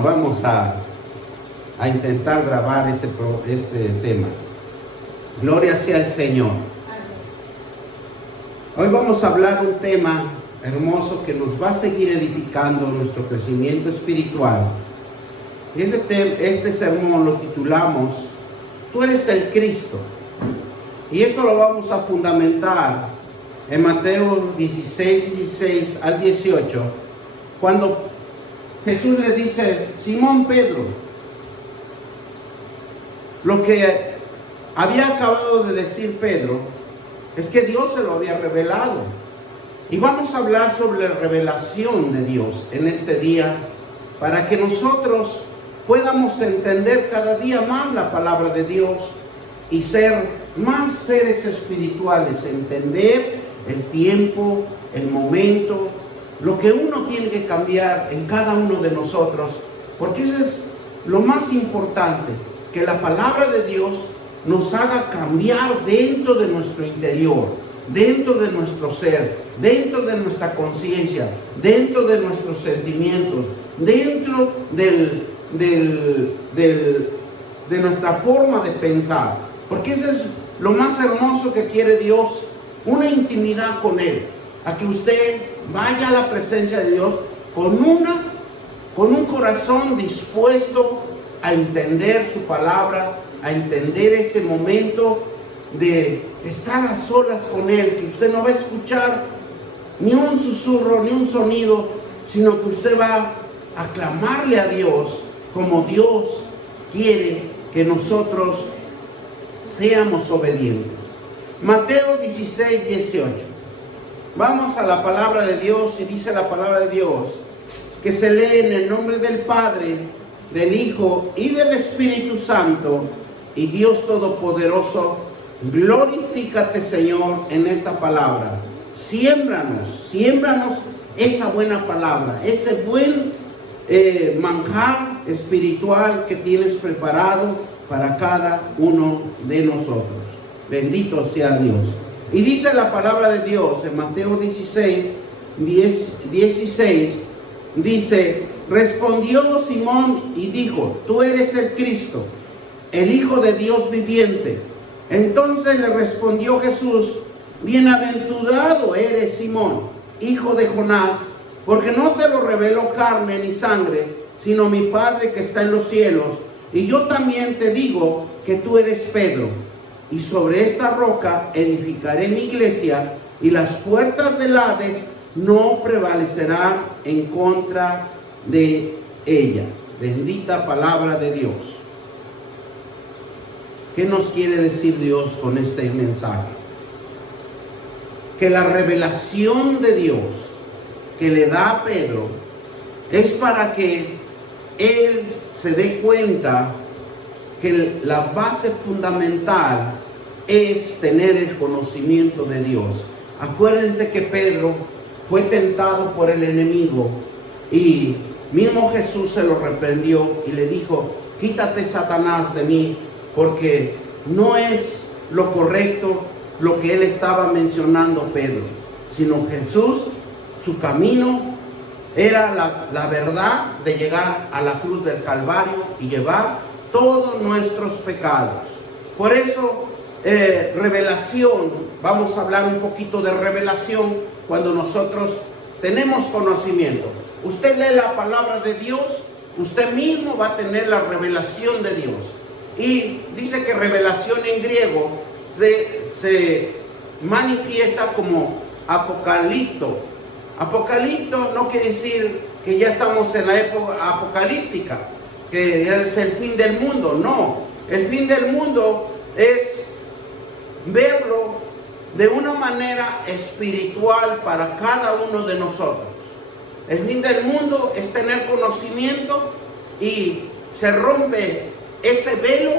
Vamos a intentar grabar este tema. Gloria sea al Señor. Hoy vamos a hablar un tema hermoso que nos va a seguir edificando nuestro crecimiento espiritual. Este sermón lo titulamos Tú eres el Cristo. Y esto lo vamos a fundamentar en Mateo 16 al 18, cuando Jesús le dice: Simón Pedro, lo que había acabado de decir Pedro es que Dios se lo había revelado. Y vamos a hablar sobre la revelación de Dios en este día, para que nosotros podamos entender cada día más la palabra de Dios y ser más seres espirituales, entender el tiempo, el momento, lo que uno tiene que cambiar en cada uno de nosotros, porque eso es lo más importante, que la palabra de Dios nos haga cambiar dentro de nuestro interior, dentro de nuestro ser, dentro de nuestra conciencia, dentro de nuestros sentimientos, dentro de nuestra forma de pensar, porque eso es lo más hermoso que quiere Dios, una intimidad con Él, a que usted vaya a la presencia de Dios con un corazón dispuesto a entender su palabra, a entender ese momento de estar a solas con Él, que usted no va a escuchar ni un susurro, ni un sonido, sino que usted va a clamarle a Dios como Dios quiere que nosotros seamos obedientes. Mateo 16, 18. Vamos a la palabra de Dios, y dice la palabra de Dios que se lee en el nombre del Padre, del Hijo y del Espíritu Santo. Y Dios Todopoderoso, glorifícate, Señor, en esta palabra. Siémbranos esa buena palabra, ese buen manjar espiritual que tienes preparado para cada uno de nosotros. Bendito sea Dios. Y dice la palabra de Dios en Mateo 16, dice: respondió Simón y dijo: tú eres el Cristo, el Hijo de Dios viviente. Entonces le respondió Jesús: bienaventurado eres, Simón, hijo de Jonás, porque no te lo reveló carne ni sangre, sino mi Padre que está en los cielos. Y yo también te digo que tú eres Pedro, y sobre esta roca edificaré mi iglesia, y las puertas del Hades no prevalecerán en contra de ella. Bendita palabra de Dios. ¿Qué nos quiere decir Dios con este mensaje? Que la revelación de Dios que le da a Pedro es para que él se dé cuenta que la base fundamental es tener el conocimiento de Dios. Acuérdense que Pedro fue tentado por el enemigo y mismo Jesús se lo reprendió y le dijo: quítate, Satanás, de mí, porque no es lo correcto lo que él estaba mencionando, Pedro, sino Jesús, su camino era la verdad de llegar a la cruz del Calvario y llevar todos nuestros pecados. Por eso, revelación, vamos a hablar un poquito de revelación cuando nosotros tenemos conocimiento. Usted lee la palabra de Dios, usted mismo va a tener la revelación de Dios. Y dice que revelación en griego se manifiesta como apocalipto. Apocalipto no quiere decir que ya estamos en la época apocalíptica, que es el fin del mundo. No, el fin del mundo es verlo de una manera espiritual para cada uno de nosotros. El fin del mundo es tener conocimiento y se rompe ese velo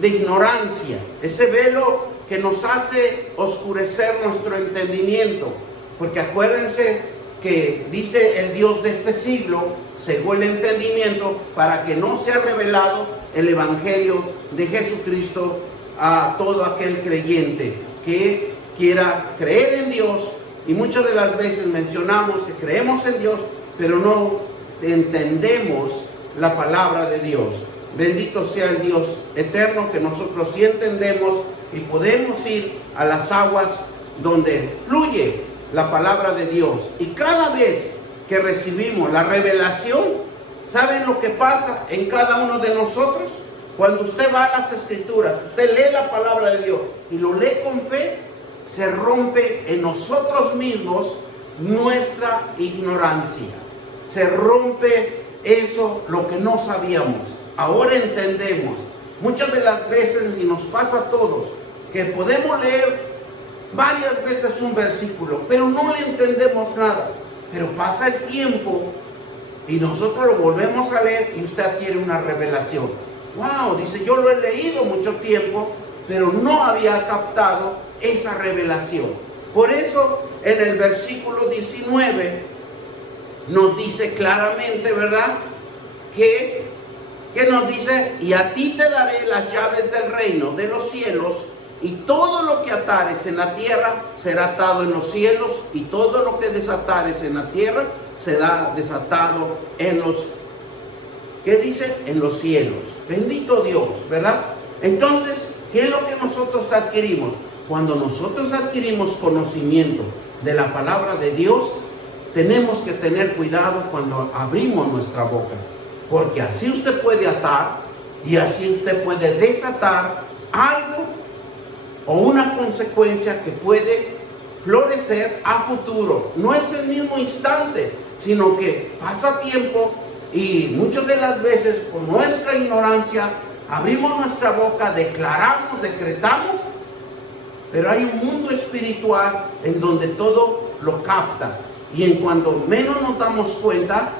de ignorancia, ese velo que nos hace oscurecer nuestro entendimiento. Porque acuérdense que dice el Dios de este siglo cegó el entendimiento para que no sea revelado el evangelio de Jesucristo a todo aquel creyente que quiera creer en Dios. Y muchas de las veces mencionamos que creemos en Dios, pero no entendemos la palabra de Dios. Bendito sea el Dios eterno, que nosotros sí entendemos y podemos ir a las aguas donde fluye la palabra de Dios. Y cada vez que recibimos la revelación, ¿saben lo que pasa en cada uno de nosotros? Cuando usted va a las Escrituras, usted lee la palabra de Dios y lo lee con fe, se rompe en nosotros mismos nuestra ignorancia. Se rompe eso, lo que no sabíamos. Ahora entendemos. Muchas de las veces, y nos pasa a todos, que podemos leer varias veces un versículo, pero no le entendemos nada. Pero pasa el tiempo y nosotros lo volvemos a leer y usted adquiere una revelación. Wow, dice, yo lo he leído mucho tiempo, pero no había captado esa revelación. Por eso en el versículo 19 nos dice claramente, ¿verdad? Que nos dice, y a ti te daré las llaves del reino de los cielos, y todo lo que atares en la tierra será atado en los cielos, y todo lo que desatares en la tierra será desatado en los, ¿qué dice? En los cielos. Bendito Dios, ¿verdad? Entonces, ¿qué es lo que nosotros adquirimos? Cuando nosotros adquirimos conocimiento de la palabra de Dios, tenemos que tener cuidado cuando abrimos nuestra boca, porque así usted puede atar y así usted puede desatar algo o una consecuencia que puede florecer a futuro. No es el mismo instante, sino que pasa tiempo y muchas de las veces por nuestra ignorancia abrimos nuestra boca, declaramos, decretamos, pero hay un mundo espiritual en donde todo lo capta, y en cuanto menos nos damos cuenta,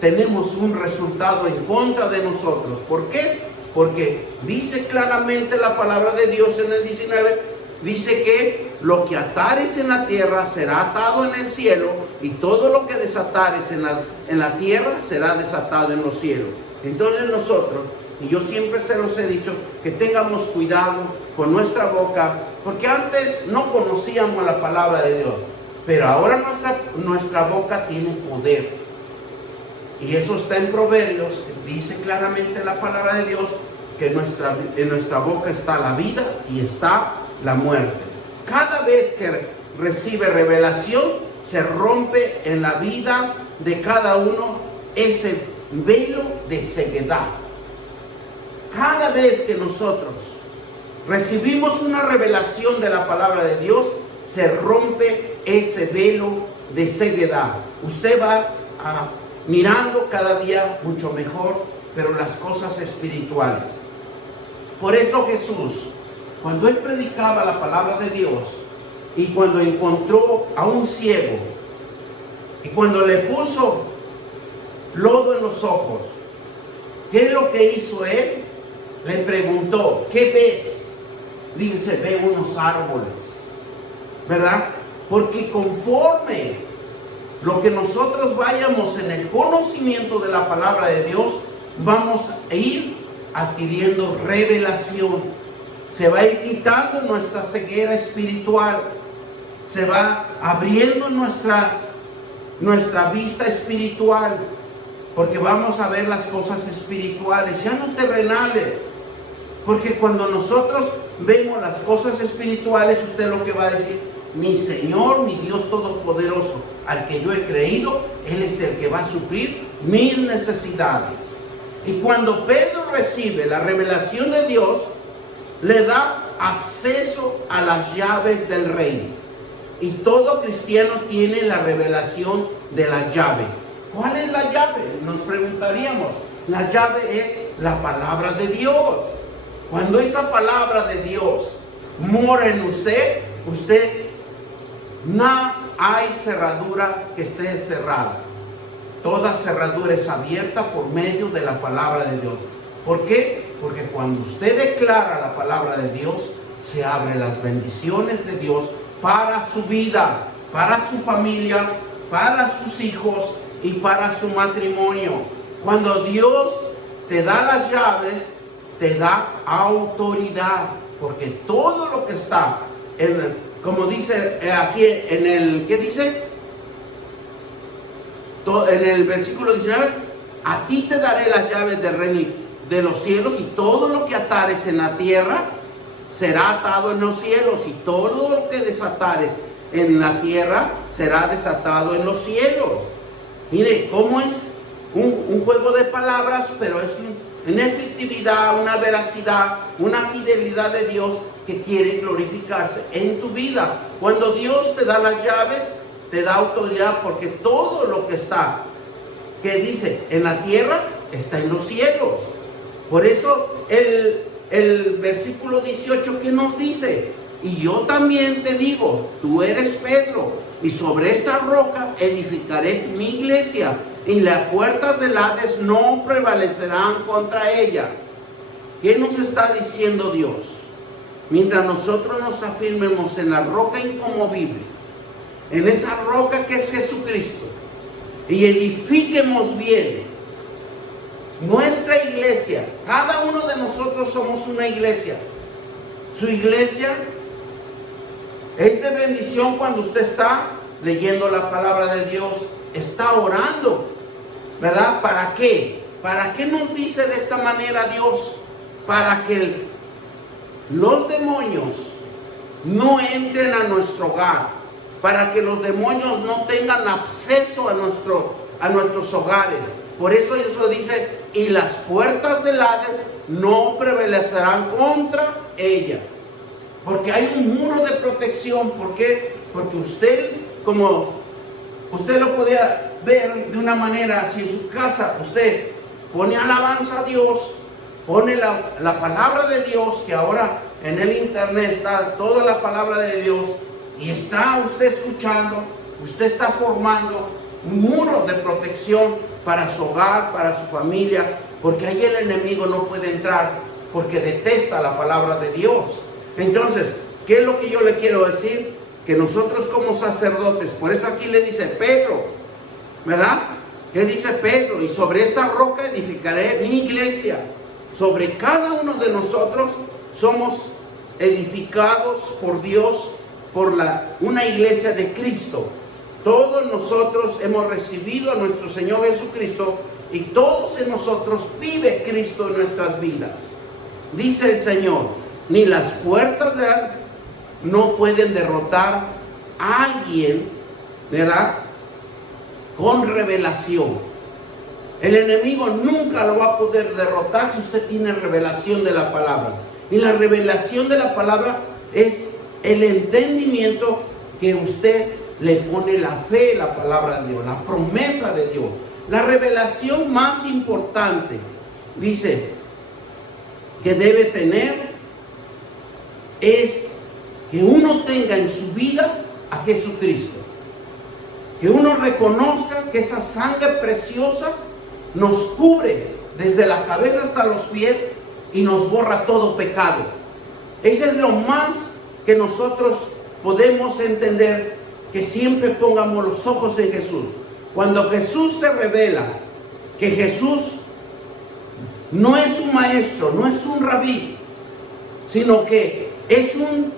tenemos un resultado en contra de nosotros. ¿Por qué? Porque dice claramente la palabra de Dios en el 19, dice que lo que atares en la tierra será atado en el cielo, y todo lo que desatares en la tierra será desatado en los cielos. Entonces nosotros, y yo siempre se los he dicho, que tengamos cuidado con nuestra boca, porque antes no conocíamos la palabra de Dios, pero ahora nuestra boca tiene poder. Y eso está en Proverbios, que dice claramente la palabra de Dios, que en nuestra boca está la vida y está la muerte. Cada vez que recibe revelación, se rompe en la vida de cada uno ese velo de ceguedad. Cada vez que nosotros recibimos una revelación de la palabra de Dios, se rompe ese velo de ceguedad. Usted va mirando cada día mucho mejor, pero las cosas espirituales. Por eso Jesús, cuando él predicaba la palabra de Dios, y cuando encontró a un ciego, y cuando le puso lodo en los ojos, ¿qué es lo que hizo él? Le preguntó, ¿qué ves? Dice, ve unos árboles, ¿verdad? Porque conforme lo que nosotros vayamos en el conocimiento de la palabra de Dios, vamos a ir adquiriendo revelación. Se va a ir quitando nuestra ceguera espiritual. Se va abriendo nuestra vista espiritual, porque vamos a ver las cosas espirituales, ya no terrenales. Porque cuando nosotros vemos las cosas espirituales, usted lo que va a decir, mi Señor, mi Dios Todopoderoso, al que yo he creído, Él es el que va a suplir mis necesidades. Y cuando Pedro recibe la revelación de Dios, le da acceso a las llaves del reino. Y todo cristiano tiene la revelación de la llave. ¿Cuál es la llave? Nos preguntaríamos. La llave es la palabra de Dios. Cuando esa palabra de Dios mora en usted, no hay cerradura que esté cerrada. Toda cerradura es abierta por medio de la palabra de Dios. ¿Por qué? Porque cuando usted declara la palabra de Dios, se abren las bendiciones de Dios para su vida, para su familia, para sus hijos y para su matrimonio. Cuando Dios te da las llaves, te da autoridad, porque todo lo que está como dice aquí en el, ¿qué dice? En el versículo 19, a ti te daré las llaves del reino de los cielos, y todo lo que atares en la tierra será atado en los cielos, y todo lo que desatares en la tierra será desatado en los cielos. Mire cómo es un juego de palabras, pero es una efectividad, una veracidad, una fidelidad de Dios que quiere glorificarse en tu vida. Cuando Dios te da las llaves, te da autoridad, porque todo lo que está, que dice, en la tierra, está en los cielos. Por eso el versículo 18 que nos dice: y yo también te digo, tú eres Pedro, y sobre esta roca edificaré mi iglesia, y las puertas del Hades no prevalecerán contra ella. ¿Qué nos está diciendo Dios? Mientras nosotros nos afirmemos en la roca inconmovible, en esa roca que es Jesucristo, y edifiquemos bien nuestra iglesia. Cada uno de nosotros somos una iglesia. Su iglesia es de bendición cuando usted está leyendo la palabra de Dios, está orando, ¿verdad? ¿Para qué? ¿Para qué nos dice de esta manera Dios? Para que los demonios no entren a nuestro hogar, para que los demonios no tengan acceso a nuestros hogares. Por eso dice: y las puertas del Hades no prevalecerán contra ella. Porque hay un muro de protección. ¿Por qué? Porque usted, como usted lo podía ver de una manera así en su casa, usted pone alabanza a Dios, pone la palabra de Dios, que ahora en el internet está toda la palabra de Dios, y está usted escuchando, usted está formando un muro de protección para su hogar, para su familia, porque ahí el enemigo no puede entrar, porque detesta la palabra de Dios. Entonces, ¿qué es lo que yo le quiero decir? Que nosotros como sacerdotes, por eso aquí le dice Pedro, ¿verdad? ¿Qué dice Pedro? Y sobre esta roca edificaré mi iglesia. Sobre cada uno de nosotros somos edificados por Dios, por una iglesia de Cristo. Todos nosotros hemos recibido a nuestro Señor Jesucristo, y todos en nosotros vive Cristo en nuestras vidas. Dice el Señor: ni las puertas de Hades no pueden derrotar a alguien, ¿verdad?, con revelación. El enemigo nunca lo va a poder derrotar si usted tiene revelación de la palabra. Y la revelación de la palabra es el entendimiento que usted le pone la fe en la palabra de Dios, la promesa de Dios. La revelación más importante, dice, que debe tener, es que uno tenga en su vida a Jesucristo. Que uno reconozca que esa sangre preciosa nos cubre desde la cabeza hasta los pies y nos borra todo pecado. Eso es lo más que nosotros podemos entender, que siempre pongamos los ojos en Jesús. Cuando Jesús se revela, que Jesús no es un maestro, no es un rabí, sino que es un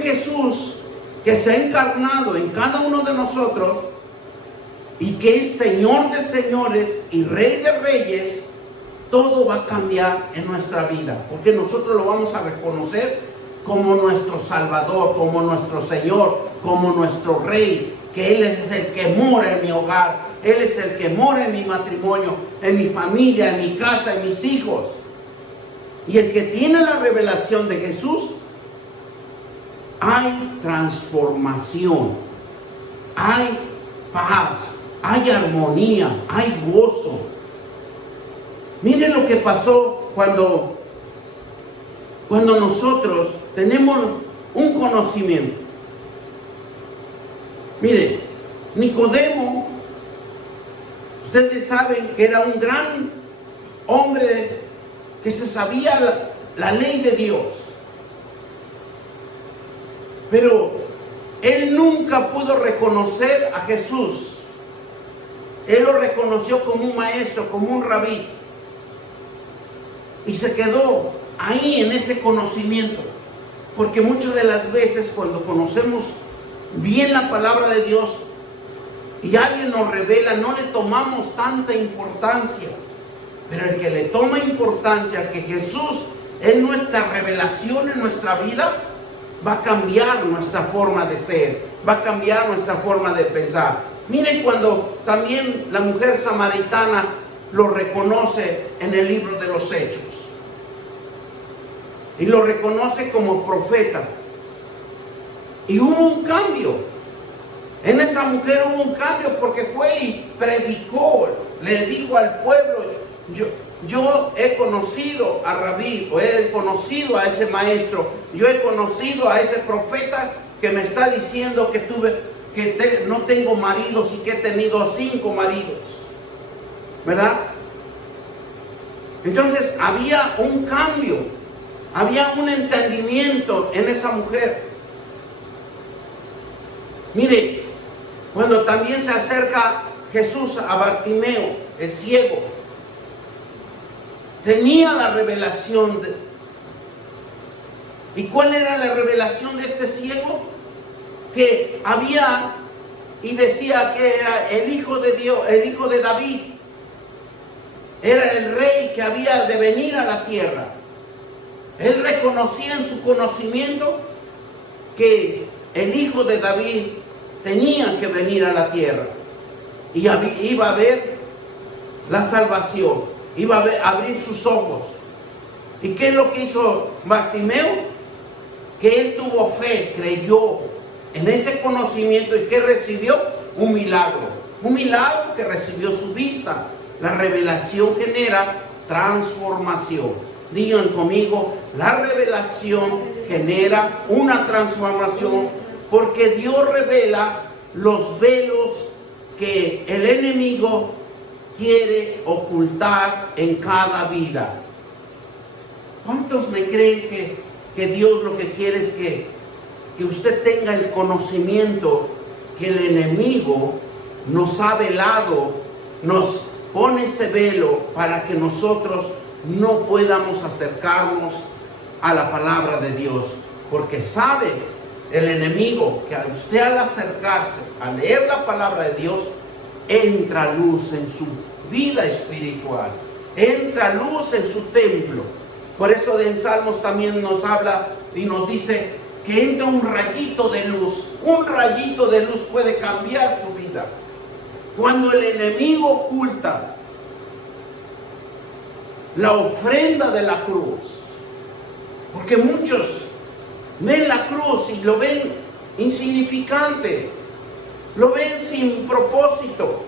Jesús que se ha encarnado en cada uno de nosotros, y que es Señor de señores y Rey de reyes, todo va a cambiar en nuestra vida, porque nosotros lo vamos a reconocer como nuestro Salvador, como nuestro Señor, como nuestro Rey, que Él es el que mora en mi hogar, Él es el que mora en mi matrimonio, en mi familia, en mi casa, en mis hijos. Y el que tiene la revelación de Jesús, hay transformación, hay paz, hay armonía, hay gozo. Miren lo que pasó cuando nosotros tenemos un conocimiento. Mire, Nicodemo, ustedes saben que era un gran hombre que se sabía la ley de Dios, pero él nunca pudo reconocer a Jesús. Él lo reconoció como un maestro, como un rabí, y se quedó ahí en ese conocimiento, porque muchas de las veces cuando conocemos bien la palabra de Dios, y alguien nos revela, no le tomamos tanta importancia. Pero el que le toma importancia, que Jesús es nuestra revelación en nuestra vida, va a cambiar nuestra forma de ser, va a cambiar nuestra forma de pensar. Miren cuando también la mujer samaritana lo reconoce en el libro de los Hechos. Y lo reconoce como profeta. Y hubo un cambio. En esa mujer hubo un cambio porque fue y predicó, le dijo al pueblo, yo he conocido a Rabí, o he conocido a ese maestro, yo he conocido a ese profeta que me está diciendo que no tengo maridos y que he tenido 5 maridos, ¿verdad? Entonces había un cambio, había un entendimiento en esa mujer. Mire, cuando también se acerca Jesús a Bartimeo, el ciego, tenía la revelación. ¿Y cuál era la revelación de este ciego? Que había y decía que era el Hijo de Dios, el Hijo de David. Era el rey que había de venir a la tierra. Él reconocía en su conocimiento que el Hijo de David tenía que venir a la tierra. Y iba a ver la salvación. Iba a abrir sus ojos. ¿Y qué es lo que hizo Bartimeo? Que él tuvo fe, creyó en ese conocimiento. ¿Y qué recibió? Un milagro. Un milagro que recibió su vista. La revelación genera transformación. Digan conmigo, la revelación genera una transformación, porque Dios revela los velos que el enemigo quiere ocultar en cada vida. ¿Cuántos me creen que Dios lo que quiere es que usted tenga el conocimiento que el enemigo nos ha velado, nos pone ese velo para que nosotros no podamos acercarnos a la palabra de Dios? Porque sabe el enemigo que a usted, al acercarse, a leer la palabra de Dios, entra luz en su vida espiritual, entra luz en su templo. Por eso en Salmos también nos habla y nos dice que entra un rayito de luz. Un rayito de luz puede cambiar su vida. Cuando el enemigo oculta la ofrenda de la cruz, porque muchos ven la cruz y lo ven insignificante, lo ven sin propósito.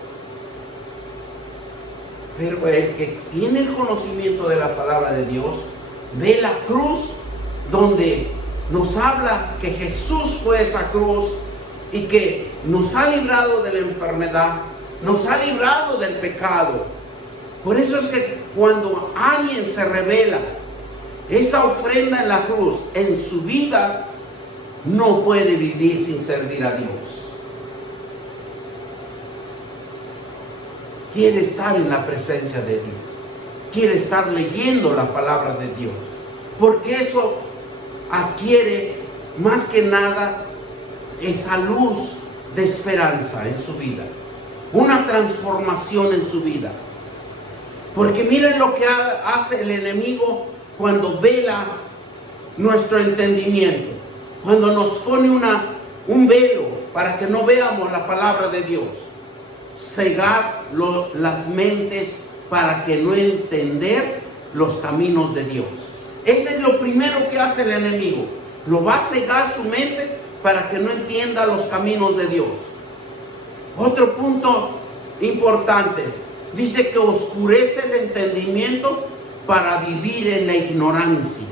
Pero el que tiene el conocimiento de la palabra de Dios ve la cruz, donde nos habla que Jesús fue esa cruz y que nos ha librado de la enfermedad, nos ha librado del pecado. Por eso es que cuando alguien se revela esa ofrenda en la cruz en su vida, no puede vivir sin servir a Dios. Quiere estar en la presencia de Dios, quiere estar leyendo la palabra de Dios, porque eso adquiere más que nada esa luz de esperanza en su vida, una transformación en su vida. Porque miren lo que hace el enemigo cuando vela nuestro entendimiento, cuando nos pone un velo para que no veamos la palabra de Dios. Cegar las mentes para que no entender los caminos de Dios. Ese es lo primero que hace el enemigo. Lo va a cegar su mente para que no entienda los caminos de Dios. Otro punto importante, dice que oscurece el entendimiento para vivir en la ignorancia.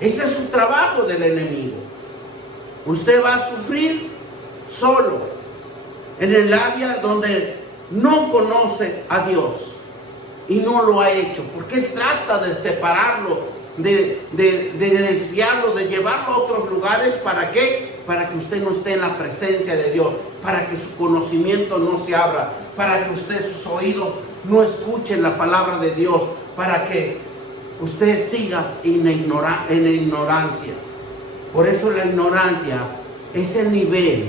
Ese es su trabajo del enemigo. Usted va a sufrir solo en el área donde no conoce a Dios y no lo ha hecho, porque Él trata de separarlo, de desviarlo, de llevarlo a otros lugares. ¿Para qué? Para que usted no esté en la presencia de Dios, para que su conocimiento no se abra, para que sus oídos no escuchen la palabra de Dios, para que usted siga en la ignorancia. Por eso la ignorancia es el nivel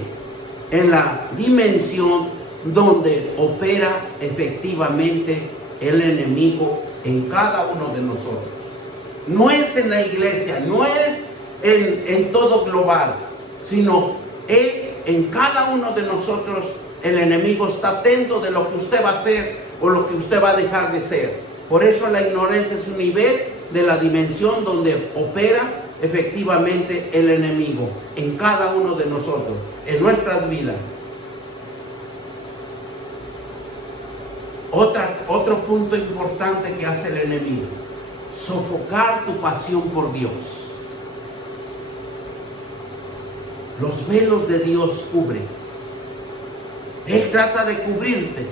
en la dimensión donde opera efectivamente el enemigo en cada uno de nosotros. No es en la iglesia, no es en todo global, sino es en cada uno de nosotros. El enemigo está atento de lo que usted va a hacer o lo que usted va a dejar de ser. Por eso la ignorancia es un nivel de la dimensión donde opera efectivamente el enemigo en cada uno de nosotros, en nuestras vidas. Otro punto importante que hace el enemigo: sofocar tu pasión por Dios. Los velos de Dios cubren. Él trata de cubrirte,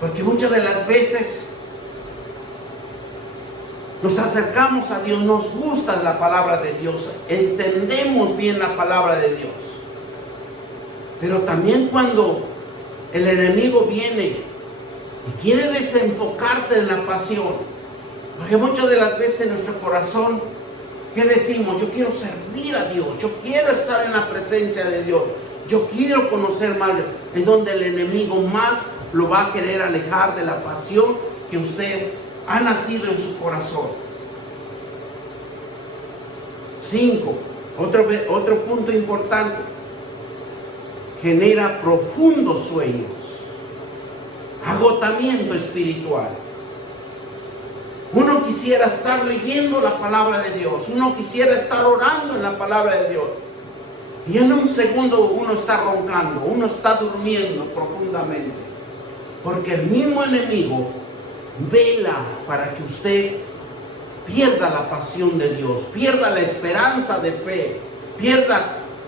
porque muchas de las veces nos acercamos a Dios, nos gusta la palabra de Dios, entendemos bien la palabra de Dios, pero también cuando el enemigo viene y quiere desenfocarte de la pasión, porque muchas de las veces en nuestro corazón, ¿qué decimos? Yo quiero servir a Dios, yo quiero estar en la presencia de Dios, yo quiero conocer más. Es donde el enemigo más lo va a querer alejar de la pasión que usted ha nacido en su corazón. 5. Otro punto importante: genera profundos sueños, agotamiento espiritual. Uno quisiera estar leyendo la palabra de Dios, uno quisiera estar orando en la palabra de Dios, y en un segundo uno está roncando, uno está durmiendo profundamente, porque el mismo enemigo vela para que usted pierda la pasión de Dios, pierda la esperanza de fe,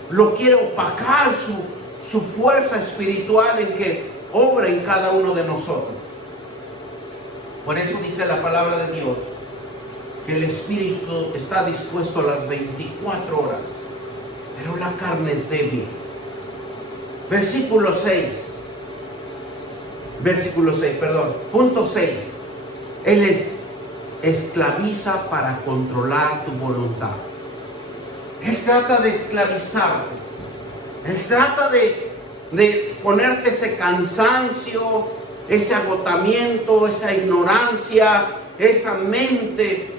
lo quiere opacar su fuerza espiritual en que obra en cada uno de nosotros. Por eso dice la palabra de Dios que el espíritu está dispuesto a las 24 horas, pero la carne es débil. Punto 6. Él esclaviza para controlar tu voluntad. Él trata de esclavizarte. Él trata de ponerte ese cansancio, ese agotamiento, esa ignorancia, esa mente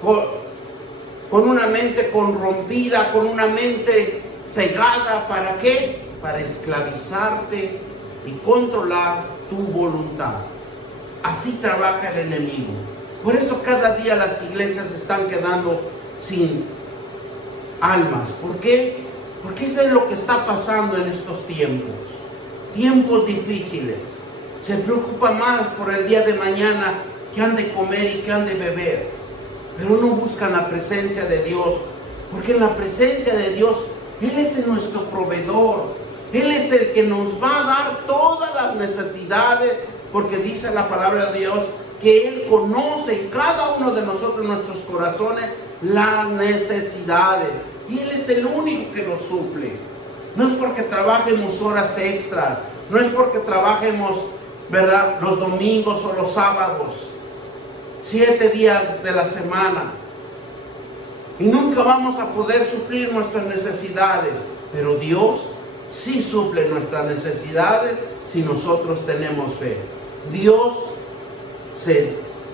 con una mente corrompida, con una mente cegada. ¿Para qué? Para esclavizarte y controlar tu voluntad. Así trabaja el enemigo. Por eso cada día las iglesias están quedando sin almas. ¿Por qué? Porque eso es lo que está pasando en estos tiempos. Tiempos difíciles. Se preocupa más por el día de mañana, que han de comer y que han de beber. Pero no buscan la presencia de Dios. Porque en la presencia de Dios, Él es nuestro proveedor. Él es el que nos va a dar todas las necesidades. Porque dice la palabra de Dios que Él conoce en cada uno de nosotros, nuestros corazones, las necesidades. Y Él es el único que nos suple. No es porque trabajemos horas extras. No es porque trabajemos, ¿verdad?, los domingos o los sábados, 7 días de la semana, y nunca vamos a poder suplir nuestras necesidades. Pero Dios sí suple nuestras necesidades si nosotros tenemos fe. Dios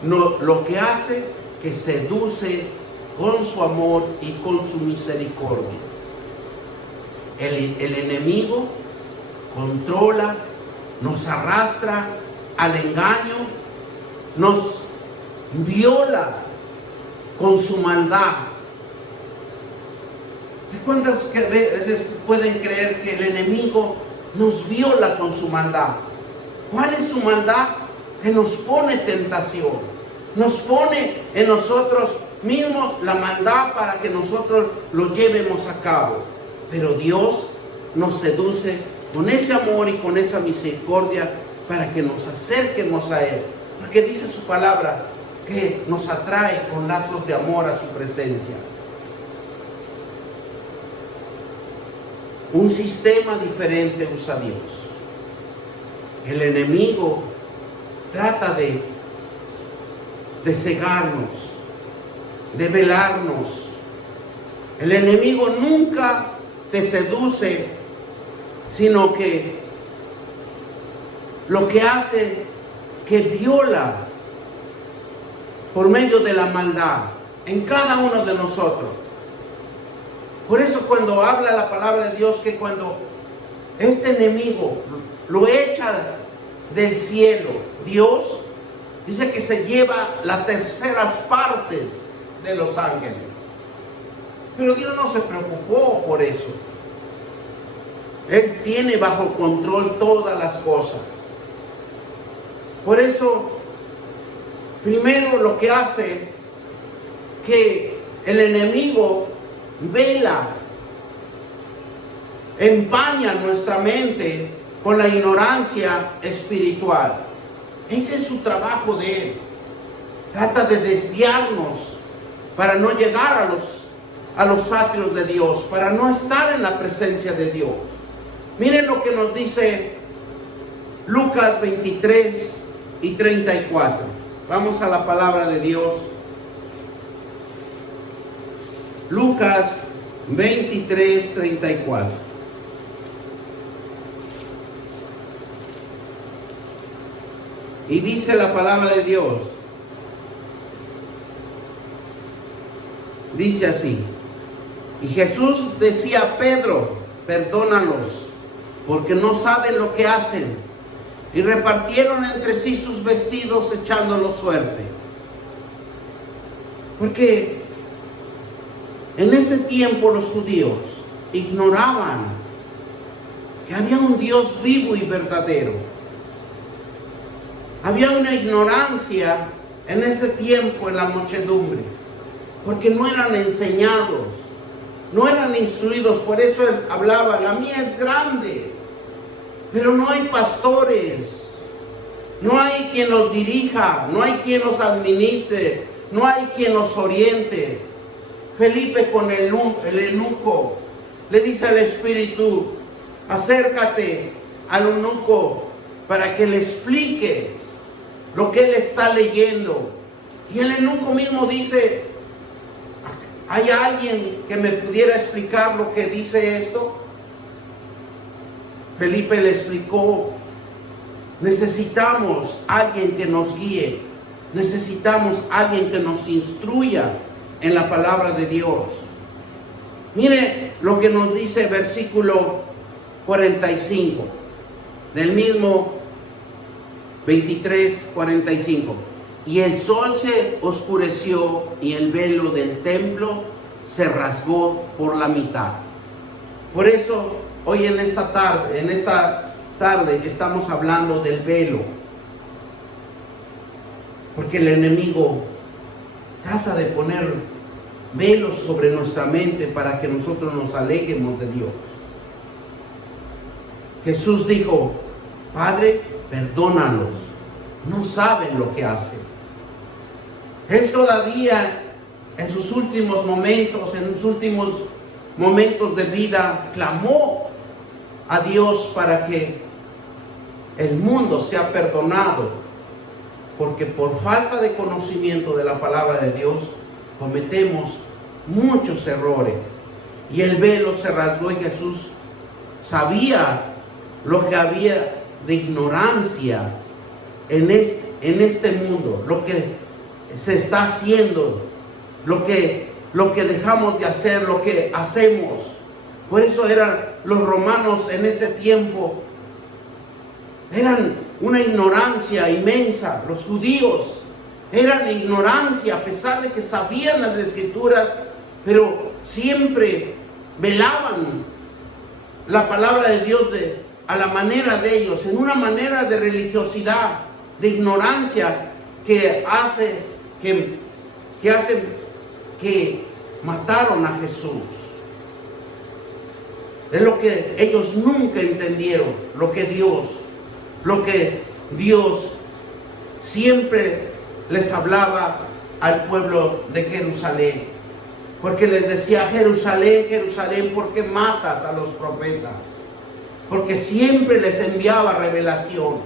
lo que hace, que seduce con su amor y con su misericordia. El enemigo controla, nos arrastra al engaño, nos viola con su maldad. ¿Cuántas veces pueden creer que el enemigo nos viola con su maldad? ¿Cuál es su maldad? Que nos pone tentación, nos pone en nosotros mismos la maldad para que nosotros lo llevemos a cabo. Pero Dios nos seduce con ese amor y con esa misericordia para que nos acerquemos a Él. Porque dice su palabra que nos atrae con lazos de amor a su presencia. Un sistema diferente usa Dios. El enemigo trata de cegarnos, de velarnos. El enemigo nunca te seduce sino que lo que hace que viola por medio de la maldad en cada uno de nosotros. Por eso cuando habla la palabra de Dios, que cuando este enemigo lo echa del cielo, Dios dice que se lleva las terceras partes de los ángeles. Pero Dios no se preocupó por eso. Él tiene bajo control todas las cosas. Por eso, primero lo que hace que el enemigo vela, empaña nuestra mente con la ignorancia espiritual. Ese es su trabajo de él. Trata de desviarnos para no llegar a los atrios de Dios, para no estar en la presencia de Dios. Miren lo que nos dice Lucas 23 y 34. Vamos a la palabra de Dios. Lucas 23, 34. Y dice la palabra de Dios. Dice así. Y Jesús decía a Pedro: perdónalos, porque no saben lo que hacen. Y repartieron entre sí sus vestidos, echándolos suerte. Porque en ese tiempo los judíos ignoraban que había un Dios vivo y verdadero. Había una ignorancia en ese tiempo en la muchedumbre, porque no eran enseñados, no eran instruidos. Por eso él hablaba: la mía es grande, pero no hay pastores, no hay quien los dirija, no hay quien los administre, no hay quien los oriente. Felipe con el eunuco le dice al Espíritu: acércate al eunuco para que le expliques lo que él está leyendo. Y el eunuco mismo dice: ¿hay alguien que me pudiera explicar lo que dice esto? Felipe le explicó: necesitamos alguien que nos guíe, necesitamos alguien que nos instruya en la palabra de Dios. Mire lo que nos dice versículo 45 del mismo 23, 45. Y el sol se oscureció y el velo del templo se rasgó por la mitad. Por eso hoy en esta tarde estamos hablando del velo, porque el enemigo trata de poner velos sobre nuestra mente para que nosotros nos alejemos de Dios. Jesús dijo: Padre, perdónalos, no saben lo que hacen. Él todavía en sus últimos momentos de vida, clamó a Dios para que el mundo sea perdonado, porque por falta de conocimiento de la palabra de Dios cometemos muchos errores. Y el velo se rasgó y Jesús sabía lo que había de ignorancia en este mundo, lo que se está haciendo, lo que dejamos de hacer, lo que hacemos. Por eso eran los romanos en ese tiempo, eran una ignorancia inmensa. Los judíos eran ignorancia, a pesar de que sabían las escrituras, pero siempre velaban la palabra de Dios a la manera de ellos, en una manera de religiosidad, de ignorancia, que hacen que mataron a Jesús. Es lo que ellos nunca entendieron, lo que Dios siempre les hablaba al pueblo de Jerusalén, porque les decía: Jerusalén, Jerusalén, ¿por qué matas a los profetas? Porque siempre les enviaba revelación,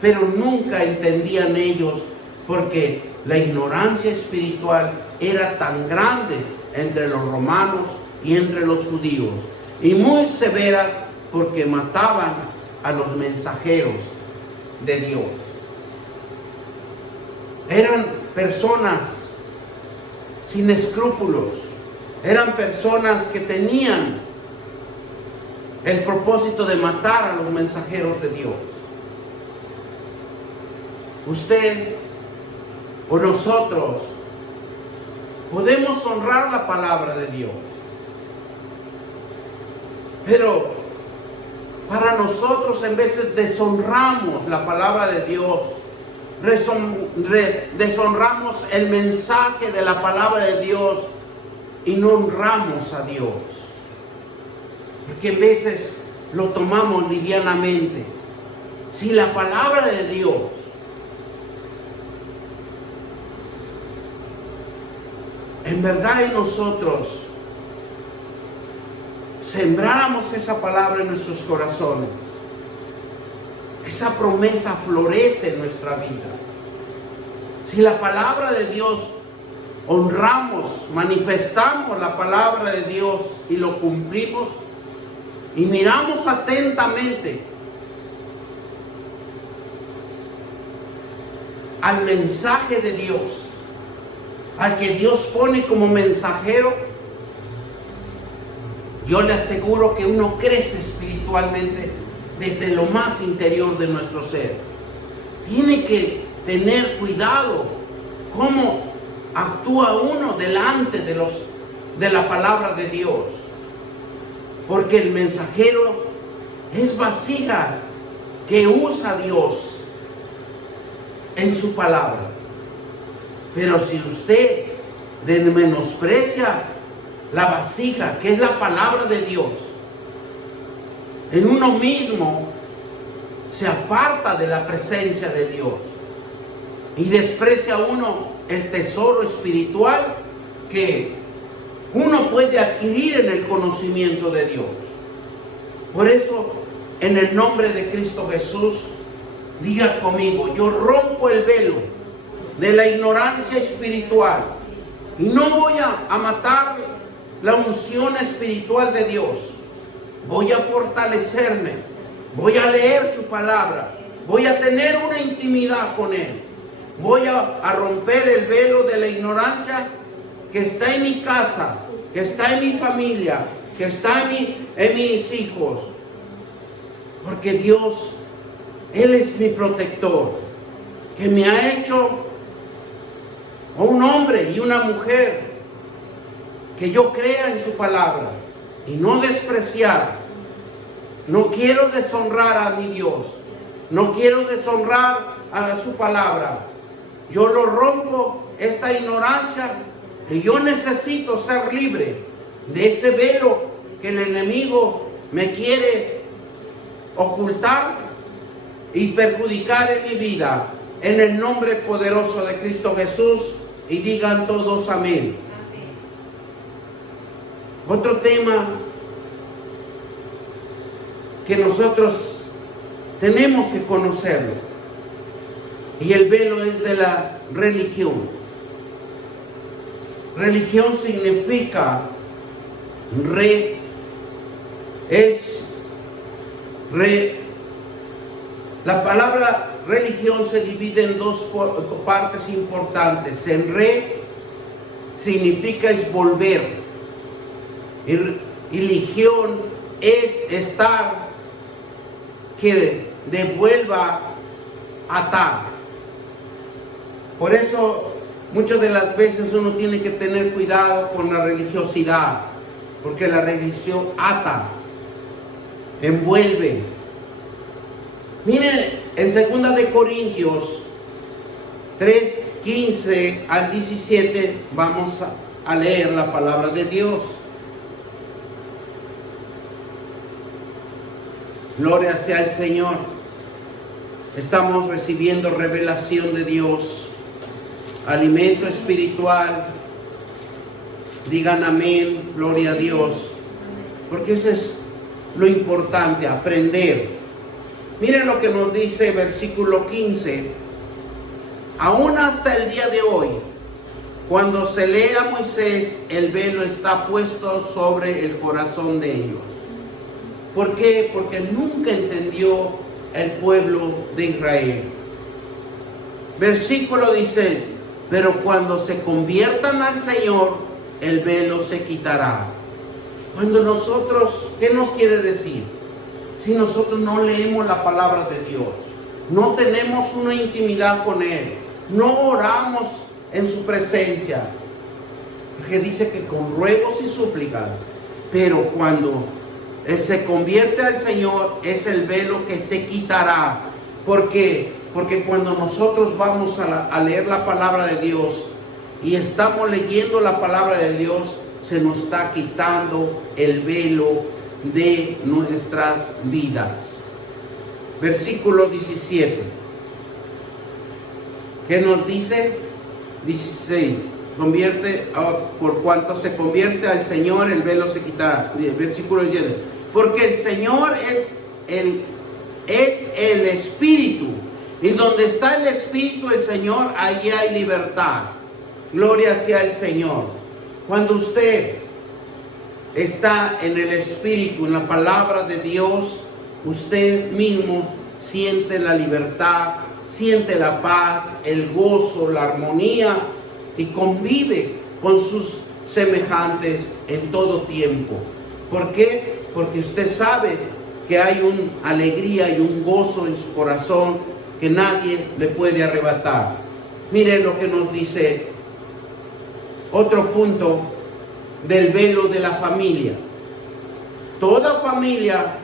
pero nunca entendían ellos, porque la ignorancia espiritual era tan grande entre los romanos y entre los judíos, y muy severas, porque mataban a los mensajeros de Dios. Eran personas sin escrúpulos, eran personas que tenían el propósito de matar a los mensajeros de Dios. Usted o nosotros podemos honrar la palabra de Dios, pero para nosotros en veces deshonramos la palabra de Dios, deshonramos el mensaje de la palabra de Dios y no honramos a Dios, porque en veces lo tomamos livianamente. Si la palabra de Dios en verdad en nosotros sembráramos esa palabra en nuestros corazones, esa promesa florece en nuestra vida. Si la palabra de Dios honramos, manifestamos la palabra de Dios y lo cumplimos y miramos atentamente al mensaje de Dios, al que Dios pone como mensajero, yo le aseguro que uno crece espiritualmente desde lo más interior de nuestro ser. Tiene que tener cuidado cómo actúa uno delante de la palabra de Dios, porque el mensajero es vasija que usa Dios en su palabra. Pero si usted menosprecia la vasija, que es la palabra de Dios, en uno mismo se aparta de la presencia de Dios y desprecia uno el tesoro espiritual que uno puede adquirir en el conocimiento de Dios. Por eso, en el nombre de Cristo Jesús, diga conmigo: yo rompo el velo de la ignorancia espiritual y no voy a matar la unción espiritual de Dios. Voy a fortalecerme, voy a leer su palabra, voy a tener una intimidad con Él, voy a romper el velo de la ignorancia que está en mi casa, que está en mi familia, que está en mis hijos, porque Dios, Él es mi protector, que me ha hecho un hombre y una mujer que yo crea en su palabra y no despreciar. No quiero deshonrar a mi Dios, no quiero deshonrar a su palabra. Yo lo rompo, esta ignorancia, y yo necesito ser libre de ese velo que el enemigo me quiere ocultar y perjudicar en mi vida, en el nombre poderoso de Cristo Jesús. Y digan todos amén. Otro tema que nosotros tenemos que conocerlo, y el velo es de la religión. Religión significa la palabra religión se divide en dos partes importantes. En significa es volver, y religión es estar que devuelva atar. Por eso muchas de las veces uno tiene que tener cuidado con la religiosidad, porque la religión ata, envuelve. Miren, en 2 de Corintios 3:15 al 17 vamos a leer la palabra de Dios. Gloria sea al Señor. Estamos recibiendo revelación de Dios, alimento espiritual. Digan amén, gloria a Dios, porque eso es lo importante, aprender. Miren lo que nos dice versículo 15. Aún hasta el día de hoy, cuando se lee a Moisés, el velo está puesto sobre el corazón de ellos. ¿Por qué? Porque nunca entendió el pueblo de Israel. Versículo dice, pero cuando se conviertan al Señor, el velo se quitará. Cuando nosotros, ¿qué nos quiere decir? Si nosotros no leemos la palabra de Dios, no tenemos una intimidad con Él, no oramos en su presencia, porque dice que con ruegos y súplicas, pero cuando Él se convierte al Señor, es el velo que se quitará. ¿Por qué? Porque cuando nosotros vamos a leer la palabra de Dios y estamos leyendo la palabra de Dios, se nos está quitando el velo de nuestras vidas. Versículo 17. ¿Qué nos dice? 16. Por cuanto se convierte al Señor, el velo se quitará. Versículo 17. Porque el Señor es el Espíritu. Y donde está el Espíritu del Señor, allí hay libertad. Gloria sea el Señor. Cuando usted está en el Espíritu, en la palabra de Dios, usted mismo siente la libertad, siente la paz, el gozo, la armonía y convive con sus semejantes en todo tiempo. ¿Por qué? Porque usted sabe que hay una alegría y un gozo en su corazón que nadie le puede arrebatar. Mire lo que nos dice otro punto del velo de la familia. Toda familia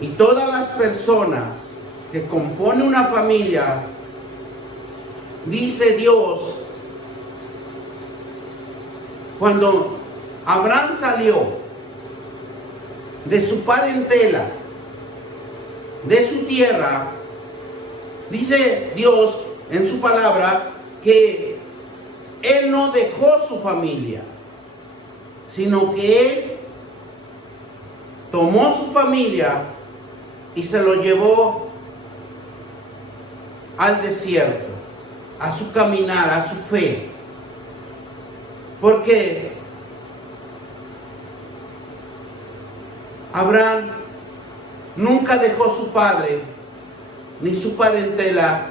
y todas las personas que componen una familia, dice Dios, cuando Abraham salió de su parentela, de su tierra, dice Dios en su palabra que Él no dejó su familia, sino que Él tomó su familia y se lo llevó al desierto, a su caminar, a su fe. Porque Abraham nunca dejó su padre ni su parentela,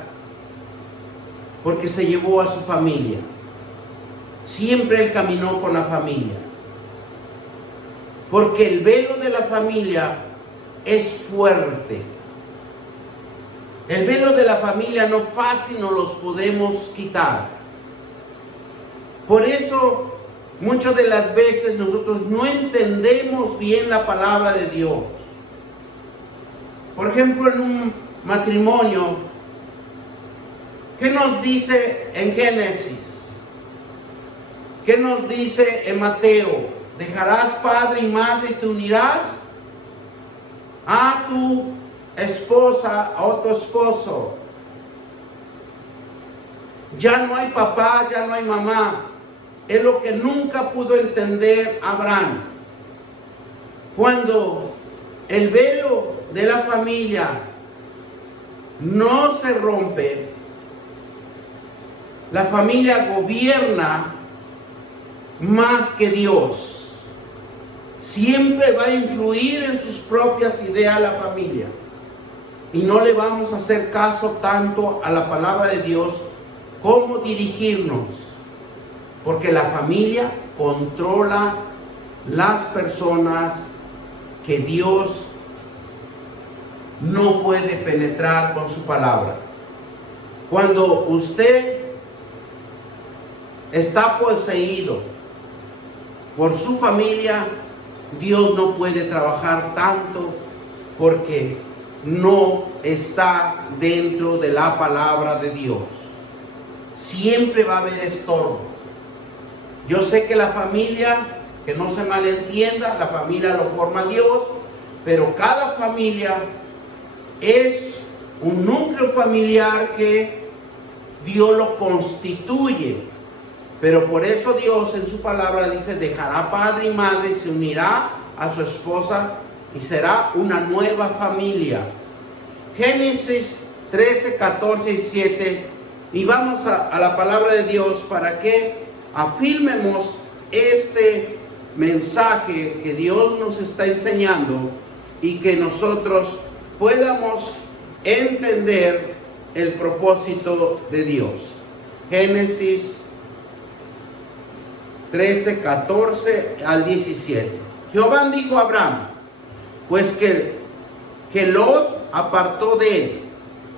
porque se llevó a su familia. Siempre él caminó con la familia. Porque el velo de la familia es fuerte. El velo de la familia no fácil nos los podemos quitar. Por eso muchas de las veces nosotros no entendemos bien la palabra de Dios. Por ejemplo, en un matrimonio, ¿qué nos dice en Génesis? ¿Qué nos dice en Mateo? Dejarás padre y madre y te unirás a tu esposa o tu esposo. Ya no hay papá, ya no hay mamá. Es lo que nunca pudo entender Abraham. Cuando el velo de la familia no se rompe, la familia gobierna más que Dios. Siempre va a influir en sus propias ideas la familia. Y no le vamos a hacer caso tanto a la palabra de Dios como dirigirnos. Porque la familia controla las personas que Dios no puede penetrar con su palabra. Cuando usted está poseído por su familia, Dios no puede trabajar tanto porque no está dentro de la palabra de Dios. Siempre va a haber estorbo. Yo sé que la familia, que no se malentienda, la familia lo forma Dios, pero cada familia es un núcleo familiar que Dios lo constituye. Pero por eso Dios en su palabra dice, dejará padre y madre, se unirá a su esposa y será una nueva familia. Génesis 13, 14 y 7. Y vamos a la palabra de Dios para que afirmemos este mensaje que Dios nos está enseñando y que nosotros podamos entender el propósito de Dios. Génesis 13, 14 al 17. Jehová dijo a Abraham, pues que Lot apartó de él.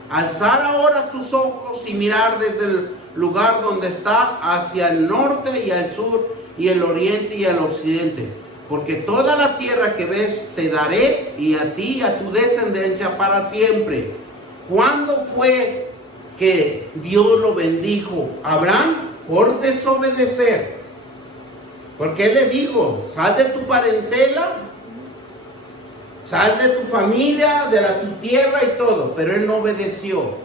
Alzar ahora tus ojos y mirar desde el lugar donde está hacia el norte y al sur y el oriente y al occidente. Porque toda la tierra que ves te daré y a ti y a tu descendencia para siempre. ¿Cuándo fue que Dios lo bendijo a Abraham? Por desobedecer. Porque él le dijo, sal de tu parentela, sal de tu familia, de tu tierra y todo. Pero él no obedeció.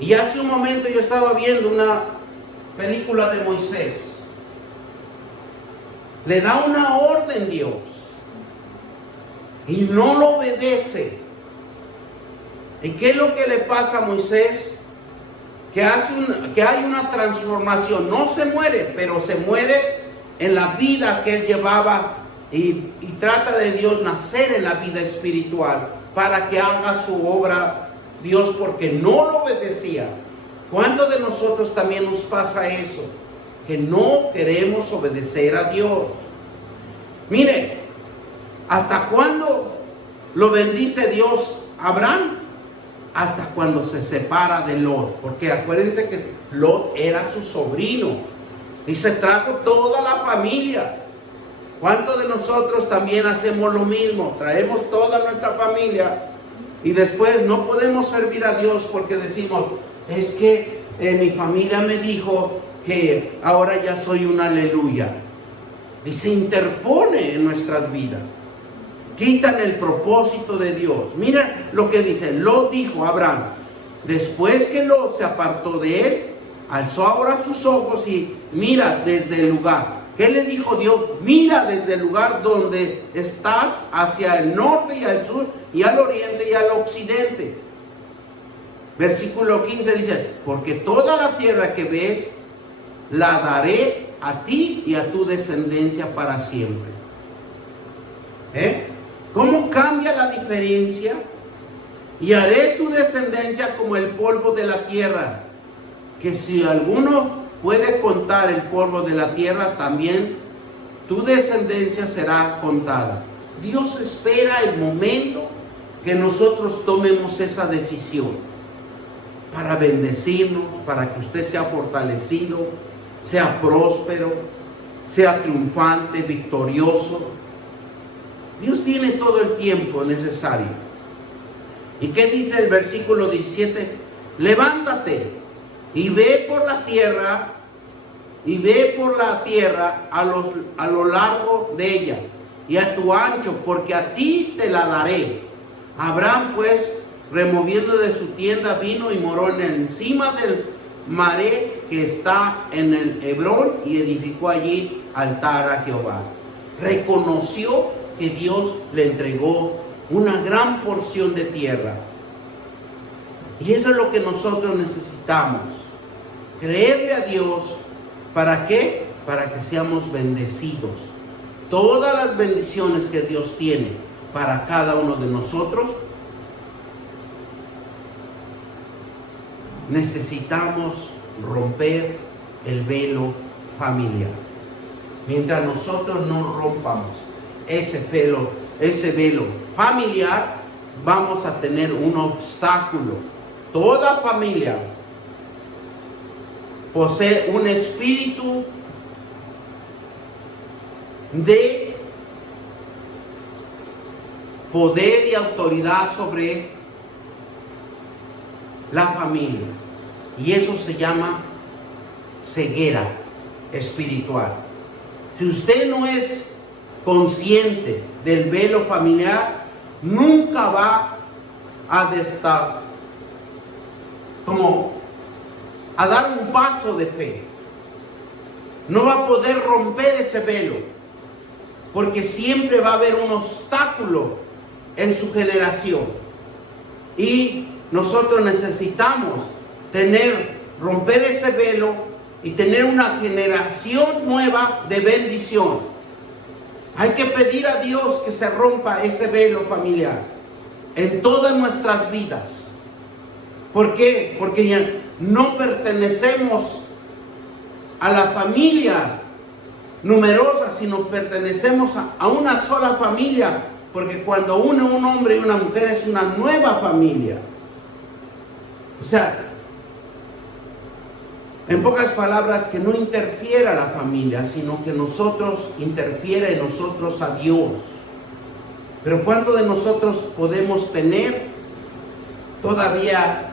Y hace un momento yo estaba viendo una película de Moisés. Le da una orden Dios. Y no lo obedece. ¿Y qué es lo que le pasa a Moisés? Que hay una transformación. No se muere, pero se muere en la vida que él llevaba y trata de Dios nacer en la vida espiritual para que haga su obra Dios, porque no lo obedecía. ¿Cuántos de nosotros también nos pasa eso? Que no queremos obedecer a Dios. Mire, ¿hasta cuándo lo bendice Dios a Abraham? Hasta cuando se separa de Lot. Porque acuérdense que Lot era su sobrino y se trajo toda la familia. ¿Cuántos de nosotros también hacemos lo mismo? Traemos toda nuestra familia y después no podemos servir a Dios porque decimos, es que mi familia me dijo que ahora ya soy un aleluya. Y se interpone en nuestras vidas. Quitan el propósito de Dios. Mira lo que dice. Lot dijo a Abraham, después que Lot se apartó de él, alzó ahora sus ojos y mira desde el lugar. ¿Qué le dijo Dios? Mira desde el lugar donde estás hacia el norte y al sur y al oriente y al occidente. Versículo 15 dice, porque toda la tierra que ves la daré a ti y a tu descendencia para siempre. ¿Cómo cambia la diferencia? Y haré tu descendencia como el polvo de la tierra, que si alguno puede contar el polvo de la tierra, también tu descendencia será contada. Dios espera el momento que nosotros tomemos esa decisión para bendecirnos, para que usted sea fortalecido, sea próspero, sea triunfante, victorioso. Dios tiene todo el tiempo necesario. ¿Y qué dice el versículo 17? Levántate y ve por la tierra, a lo largo de ella y a tu ancho, porque a ti te la daré. Abraham pues, removiendo de su tienda, vino y moró encima del Maré que está en el Hebrón y edificó allí altar a Jehová. Reconoció que Dios le entregó una gran porción de tierra. Y eso es lo que nosotros necesitamos. Creerle a Dios. ¿Para qué? Para que seamos bendecidos. Todas las bendiciones que Dios tiene para cada uno de nosotros, necesitamos romper el velo familiar. Mientras nosotros no rompamos ese velo familiar, vamos a tener un obstáculo. Toda familia posee un espíritu de poder y autoridad sobre la familia, y eso se llama ceguera espiritual. Si usted no es consciente del velo familiar, nunca va a dar un paso de fe. No va a poder romper ese velo, porque siempre va a haber un obstáculo en su generación. Y nosotros necesitamos romper ese velo y tener una generación nueva de bendición. Hay que pedir a Dios que se rompa ese velo familiar en todas nuestras vidas. ¿Por qué? Porque ya no pertenecemos a la familia numerosa, sino pertenecemos a una sola familia, porque cuando une un hombre y una mujer es una nueva familia. O sea, en pocas palabras, que no interfiera la familia, sino que nosotros interfiera en nosotros a Dios. Pero ¿cuánto de nosotros podemos tener todavía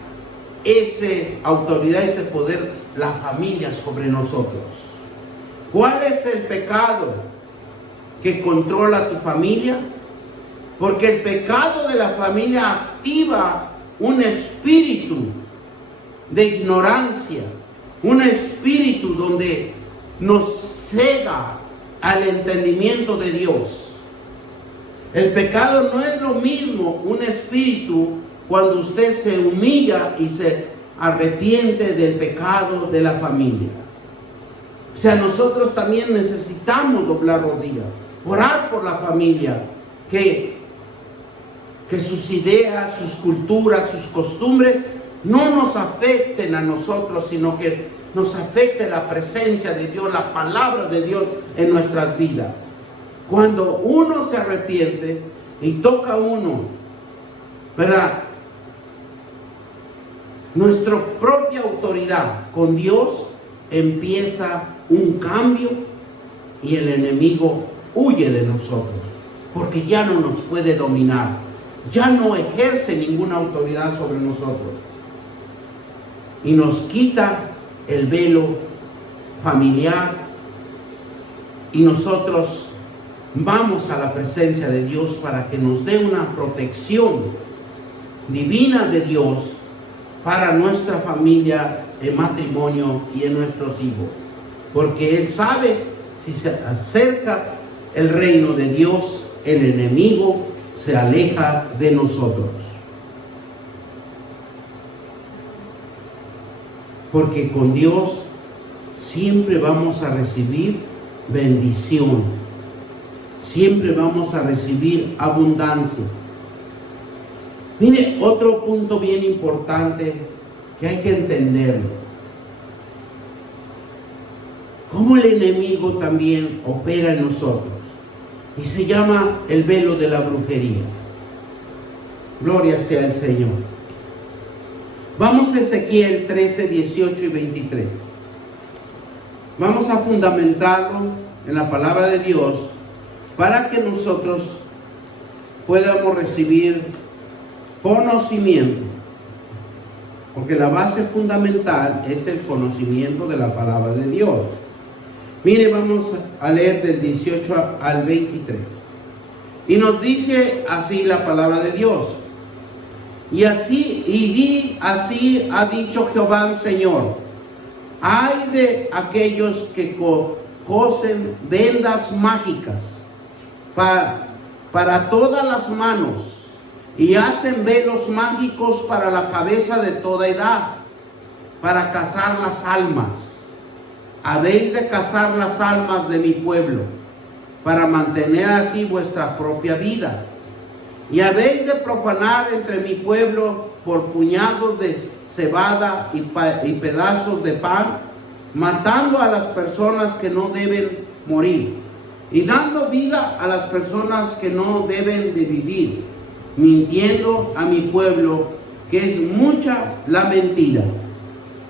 esa autoridad, ese poder, la familia sobre nosotros? ¿Cuál es el pecado que controla tu familia? Porque el pecado de la familia activa un espíritu de ignorancia, un espíritu donde nos cega al entendimiento de Dios. El pecado no es lo mismo un espíritu cuando usted se humilla y se arrepiente del pecado de la familia. O sea, nosotros también necesitamos doblar rodillas, orar por la familia, que sus ideas, sus culturas, sus costumbres no nos afecten a nosotros, sino que nos afecte la presencia de Dios, la palabra de Dios en nuestras vidas. Cuando uno se arrepiente y toca uno, ¿verdad? Nuestra propia autoridad con Dios empieza un cambio y el enemigo huye de nosotros, porque ya no nos puede dominar, ya no ejerce ninguna autoridad sobre nosotros y nos quita el velo familiar y nosotros vamos a la presencia de Dios para que nos dé una protección divina de Dios para nuestra familia, en matrimonio y en nuestros hijos, porque Él sabe, si se acerca el reino de Dios, el enemigo se aleja de nosotros. Porque con Dios siempre vamos a recibir bendición, siempre vamos a recibir abundancia. Mire, otro punto bien importante que hay que entenderlo. Cómo el enemigo también opera en nosotros. Y se llama el velo de la brujería. Gloria sea el Señor. Vamos a Ezequiel 13, 18 y 23. Vamos a fundamentarlo en la palabra de Dios para que nosotros podamos recibir conocimiento. Porque la base fundamental es el conocimiento de la palabra de Dios. Mire, vamos a leer del 18 al 23. Y nos dice así la palabra de Dios. Así ha dicho Jehová el Señor. Ay de aquellos que cosen vendas mágicas para todas las manos y hacen velos mágicos para la cabeza de toda edad, para cazar las almas. Habéis de cazar las almas de mi pueblo, para mantener así vuestra propia vida. Y habéis de profanar entre mi pueblo por puñados de cebada y pedazos de pan, matando a las personas que no deben morir, y dando vida a las personas que no deben de vivir, mintiendo a mi pueblo, que es mucha la mentira.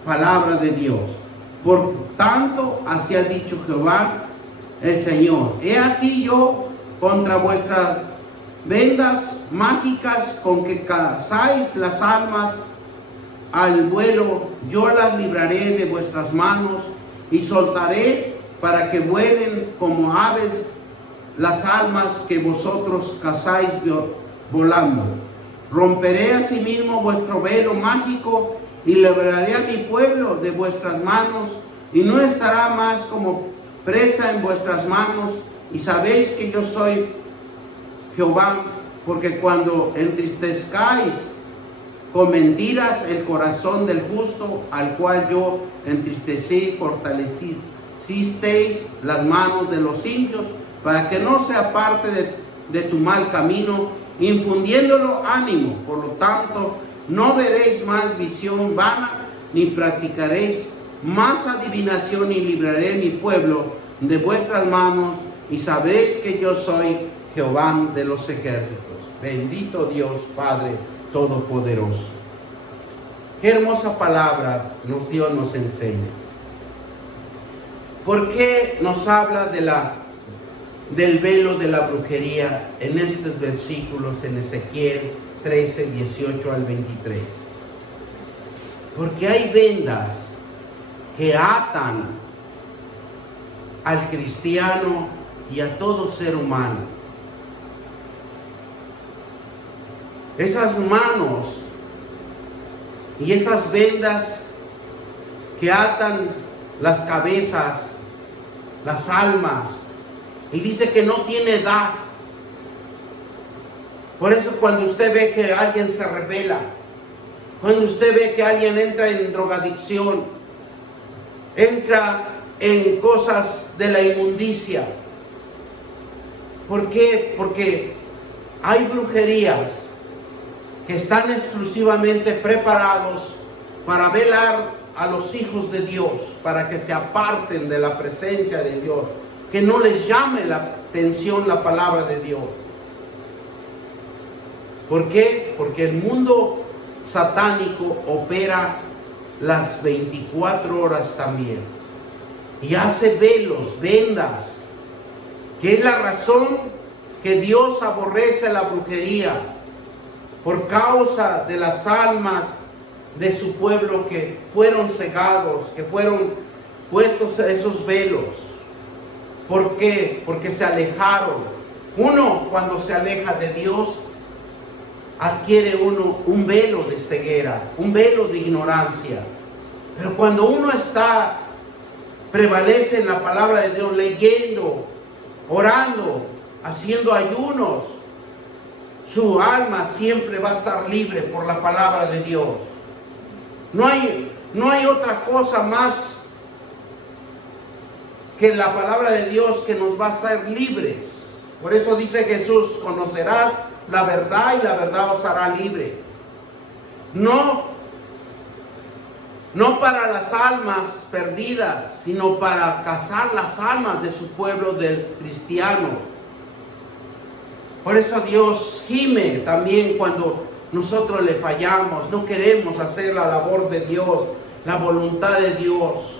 Palabra de Dios. Por tanto, así ha dicho Jehová el Señor. He aquí yo contra vuestras vendas mágicas con que cazáis las almas al vuelo, yo las libraré de vuestras manos y soltaré para que vuelen como aves las almas que vosotros cazáis volando. Romperé asimismo vuestro velo mágico y libraré a mi pueblo de vuestras manos, y no estará más como presa en vuestras manos. Y sabéis que yo soy Jehová, porque cuando entristezcáis con mentiras el corazón del justo, al cual yo entristecí, fortalecisteis las manos de los impíos, para que no se aparte de tu mal camino, infundiéndolo ánimo. Por lo tanto, no veréis más visión vana, ni practicaréis más adivinación, y libraré mi pueblo de vuestras manos, y sabréis que yo soy Jehová de los ejércitos. Bendito Dios Padre Todopoderoso. Qué hermosa palabra Dios nos enseña. ¿Por qué nos habla del velo de la brujería en estos versículos en Ezequiel 13, 18 al 23? Porque hay vendas que atan al cristiano y a todo ser humano. Esas manos y esas vendas que atan las cabezas, las almas, y dice que no tiene edad. Por eso cuando usted ve que alguien se rebela, cuando usted ve que alguien entra en drogadicción, entra en cosas de la inmundicia. ¿Por qué? Porque hay brujerías que están exclusivamente preparados para velar a los hijos de Dios, para que se aparten de la presencia de Dios, que no les llame la atención la palabra de Dios. ¿Por qué? Porque el mundo satánico opera las 24 horas también, y hace velos, vendas, que es la razón que Dios aborrece la brujería, por causa de las almas de su pueblo que fueron cegados, que fueron puestos esos velos. ¿Por qué? Porque se alejaron. Uno, cuando se aleja de Dios, adquiere uno un velo de ceguera, un velo de ignorancia. Pero cuando uno prevalece en la palabra de Dios, leyendo, orando, haciendo ayunos, su alma siempre va a estar libre por la palabra de Dios. No hay otra cosa más que la palabra de Dios que nos va a hacer libres. Por eso dice Jesús: conocerás la verdad y la verdad os hará libre. No para las almas perdidas, sino para cazar las almas de su pueblo, del cristiano. Por eso Dios gime también cuando nosotros le fallamos, no queremos hacer la labor de Dios, la voluntad de Dios.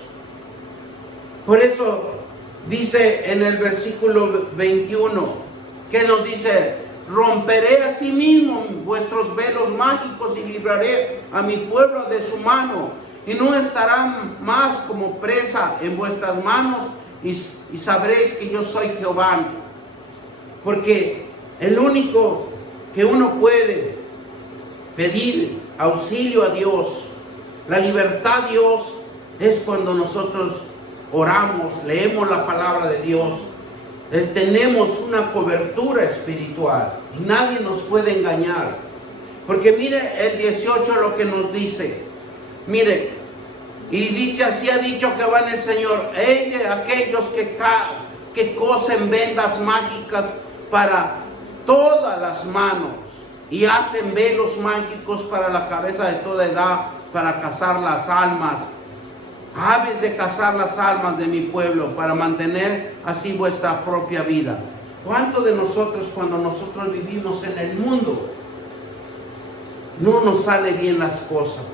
Por eso dice en el versículo 21, que nos dice: romperé asimismo vuestros velos mágicos y libraré a mi pueblo de su mano, y no estarán más como presa en vuestras manos, y sabréis que yo soy Jehová. Porque el único que uno puede pedir auxilio a Dios, la libertad a Dios, es cuando nosotros oramos, leemos la palabra de Dios, tenemos una cobertura espiritual y nadie nos puede engañar. Porque mire el 18 lo que nos dice. Mire, y dice: así ha dicho Jehová el Señor, hey de aquellos que cosen vendas mágicas para todas las manos, y hacen velos mágicos para la cabeza de toda edad, para cazar las almas. Habéis de cazar las almas de mi pueblo, para mantener así vuestra propia vida. ¿Cuántos de nosotros, cuando nosotros vivimos en el mundo, no nos salen bien las cosas?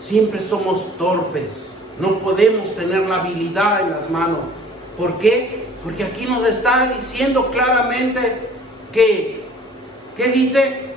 Siempre somos torpes, no podemos tener la habilidad en las manos. ¿Por qué? Porque aquí nos está diciendo claramente que, ¿qué dice?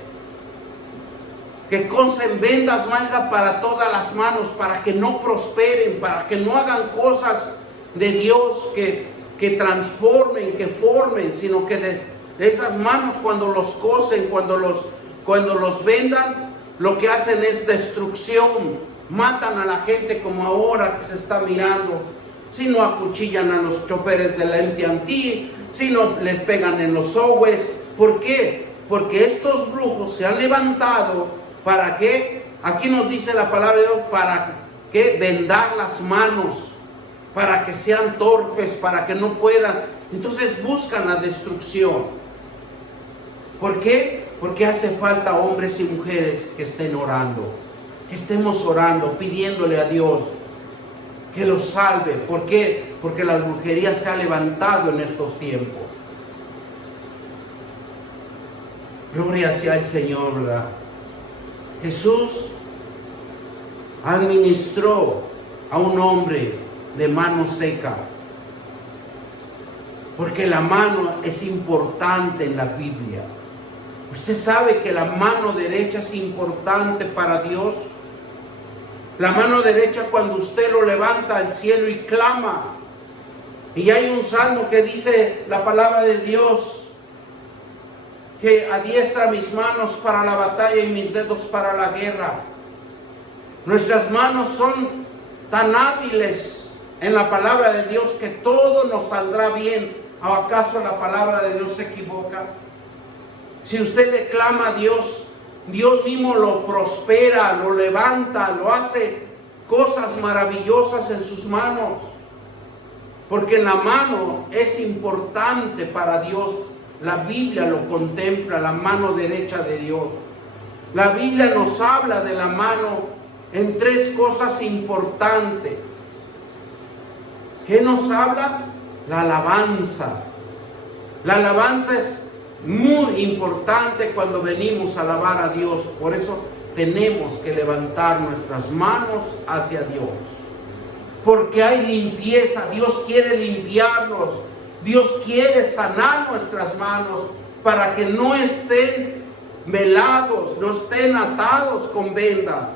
Que cosen vendas mágicas para todas las manos, para que no prosperen, para que no hagan cosas de Dios que transformen, que formen, sino que de esas manos, cuando los cosen, cuando los vendan, lo que hacen es destrucción. Matan a la gente, como ahora que se está mirando. Si no acuchillan a los choferes de la AT&T, si no les pegan en los subways. ¿Por qué? Porque estos brujos se han levantado ¿Para qué? Aquí nos dice la palabra de Dios, ¿para qué? Vendar las manos, para que sean torpes, para que no puedan. Entonces buscan la destrucción. ¿Por qué? Porque hace falta hombres y mujeres que estén orando, que estemos orando, pidiéndole a Dios que los salve. ¿Por qué? Porque la brujería se ha levantado en estos tiempos. Gloria sea el Señor, ¿verdad? Jesús administró a un hombre de mano seca, porque la mano es importante en la Biblia. Usted sabe que la mano derecha es importante para Dios. La mano derecha, cuando usted lo levanta al cielo y clama. Y hay un salmo que dice la palabra de Dios, que adiestra mis manos para la batalla y mis dedos para la guerra. Nuestras manos son tan hábiles en la palabra de Dios que todo nos saldrá bien. ¿O acaso la palabra de Dios se equivoca? Si usted le clama a Dios, Dios mismo lo prospera, lo levanta, lo hace cosas maravillosas en sus manos. Porque la mano es importante para Dios. La Biblia lo contempla, la mano derecha de Dios. La Biblia nos habla de la mano en tres cosas importantes. ¿Qué nos habla? La alabanza. La alabanza es muy importante cuando venimos a alabar a Dios. Por eso tenemos que levantar nuestras manos hacia Dios. Porque hay limpieza. Dios quiere limpiarnos. Dios quiere sanar nuestras manos para que no estén velados, no estén atados con vendas.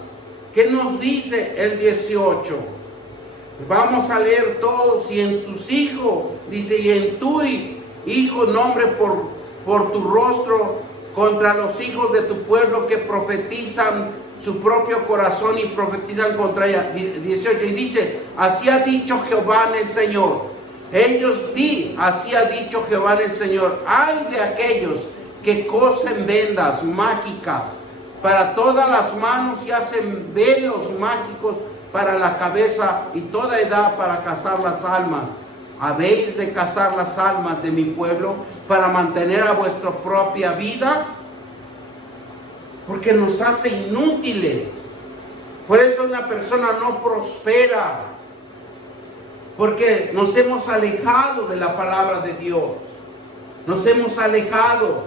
¿Qué nos dice el 18? Vamos a leer todos. Y en tus hijos, dice, y en tu hijo nombre por tu rostro contra los hijos de tu pueblo que profetizan su propio corazón y profetizan contra ella. 18, y dice, así ha dicho Jehová en el Señor. Así ha dicho Jehová en el Señor. Ay de aquellos que cosen vendas mágicas para todas las manos y hacen velos mágicos para la cabeza y toda edad para cazar las almas. ¿Habéis de cazar las almas de mi pueblo para mantener a vuestra propia vida? Porque nos hace inútiles. Por eso una persona no prospera. Porque nos hemos alejado de la palabra de Dios. Nos hemos alejado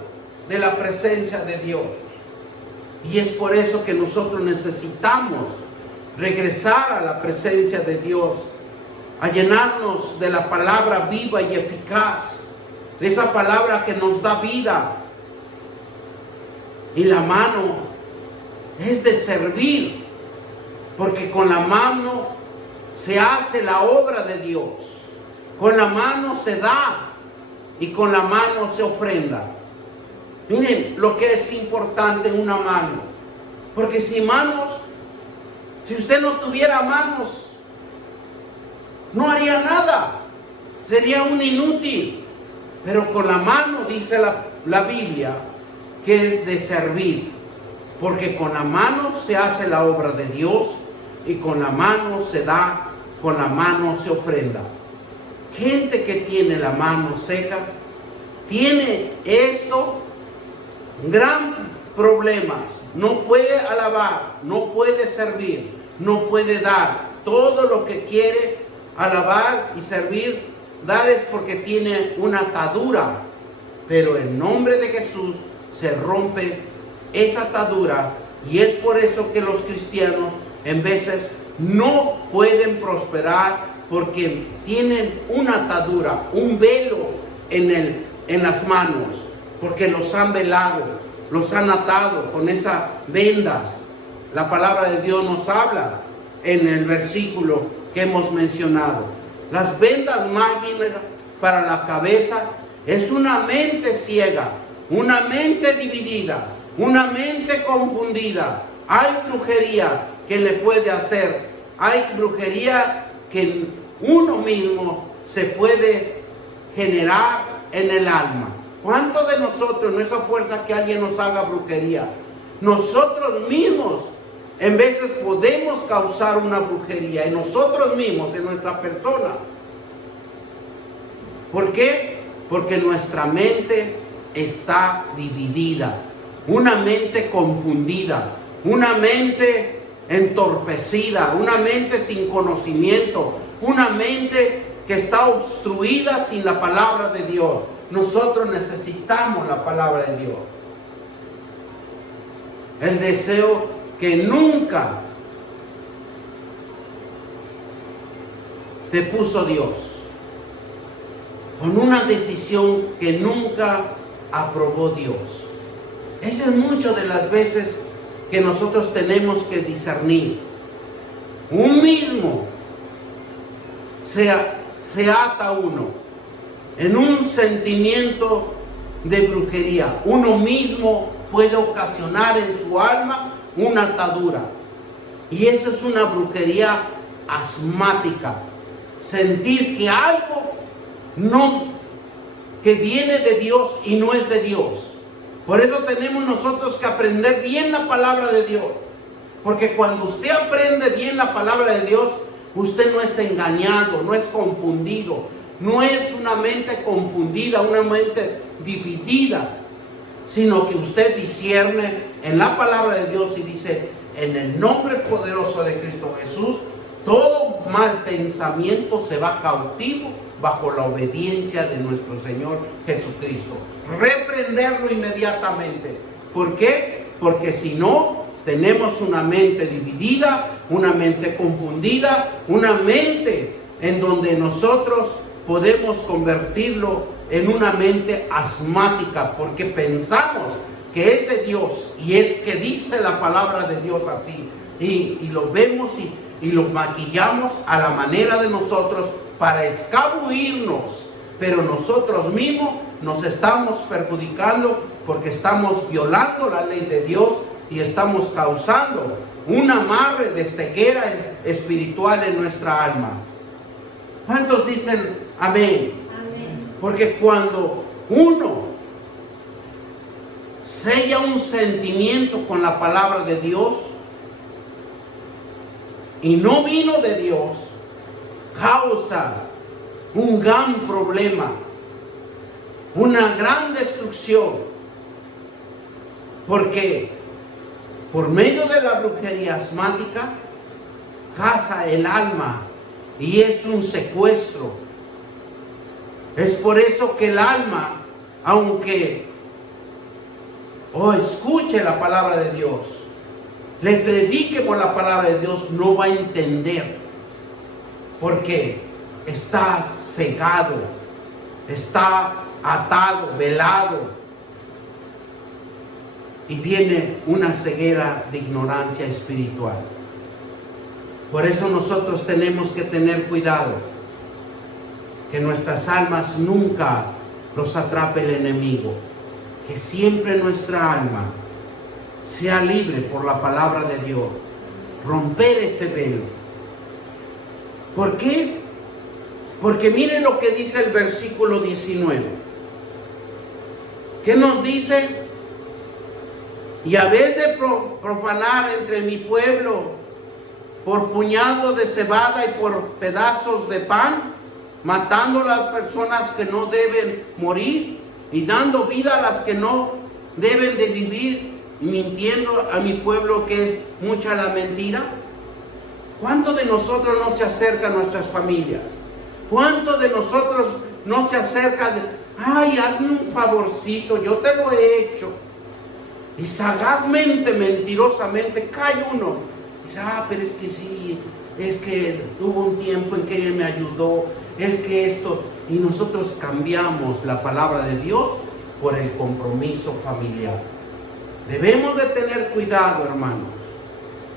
de la presencia de Dios. Y es por eso que nosotros necesitamos regresar a la presencia de Dios, a llenarnos de la palabra viva y eficaz, de esa palabra que nos da vida. Y la mano es de servir, porque con la mano se hace la obra de Dios, con la mano se da y con la mano se ofrenda. Miren lo que es importante en una mano, porque si usted no tuviera manos, no haría nada, sería un inútil. Pero con la mano dice la Biblia que es de servir, porque con la mano se hace la obra de Dios y con la mano se da, con la mano se ofrenda. Gente que tiene la mano seca tiene esto, gran problemas. No puede alabar, no puede servir, no puede dar. Todo lo que quiere alabar y servir, dar es porque tiene una atadura. Pero en nombre de Jesús se rompe esa atadura, y es por eso que los cristianos en veces no pueden prosperar, porque tienen una atadura, un velo en las manos, porque los han velado, los han atado con esas vendas. La palabra de Dios nos habla en el versículo que hemos mencionado. Las vendas mágicas para la cabeza es una mente ciega, una mente dividida, una mente confundida. Hay brujería que le puede hacer, hay brujería que uno mismo se puede generar en el alma. ¿Cuántos de nosotros no es a fuerza que alguien nos haga brujería? nosotros mismos en veces podemos causar una brujería en nosotros mismos, en nuestra persona. ¿Por qué? Porque nuestra mente está dividida, una mente confundida, una mente entorpecida, una mente sin conocimiento, una mente que está obstruida sin la palabra de Dios. Nosotros necesitamos la palabra de Dios. El deseo que nunca te puso Dios, con una decisión que nunca aprobó Dios. Esa es muchas de las veces que nosotros tenemos que discernir. Un mismo se ata uno en un sentimiento de brujería. Uno mismo puede ocasionar en su alma una atadura. Y esa es una brujería asmática. Sentir que algo que viene de Dios y no es de Dios. Por eso tenemos nosotros que aprender bien la palabra de Dios. Porque cuando usted aprende bien la palabra de Dios, usted no es engañado, no es confundido, no es una mente confundida, una mente dividida, sino que usted discierne en la palabra de Dios y dice: en el nombre poderoso de Cristo Jesús, todo mal pensamiento se va cautivo bajo la obediencia de nuestro Señor Jesucristo. Reprenderlo inmediatamente. ¿Por qué? Porque si no, tenemos una mente dividida, una mente confundida, una mente en donde nosotros podemos convertirlo en una mente asmática, porque pensamos que es de Dios y es que dice la palabra de Dios así, y lo vemos y lo maquillamos a la manera de nosotros para escabullirnos, pero nosotros mismos nos estamos perjudicando porque estamos violando la ley de Dios y estamos causando un amarre de ceguera espiritual en nuestra alma. ¿Cuántos dicen amén? Amén. Porque cuando uno sella un sentimiento con la palabra de Dios y no vino de Dios, causa un gran problema, una gran destrucción, porque por medio de la brujería asmática caza el alma y es un secuestro. Es por eso que el alma, aunque escuche la palabra de Dios, le predique por la palabra de Dios, no va a entender, porque está cegado, está atado, velado, y viene una ceguera de ignorancia espiritual. Por eso nosotros tenemos que tener cuidado, que nuestras almas nunca los atrape el enemigo, que siempre nuestra alma sea libre por la palabra de Dios, romper ese velo. ¿Por qué? Porque miren lo que dice el versículo 19. ¿Qué nos dice? Y habéis de profanar entre mi pueblo por puñado de cebada y por pedazos de pan, matando a las personas que no deben morir y dando vida a las que no deben de vivir, mintiendo a mi pueblo, que es mucha la mentira. ¿Cuánto de nosotros no se acerca a nuestras familias? ¿Cuánto de nosotros no se acerca de: ay, hazme un favorcito, yo te lo he hecho? Y sagazmente, mentirosamente cae uno. Dice: pero es que sí, es que hubo un tiempo en que ella me ayudó, es que esto. Y nosotros cambiamos la palabra de Dios por el compromiso familiar. Debemos de tener cuidado, hermanos.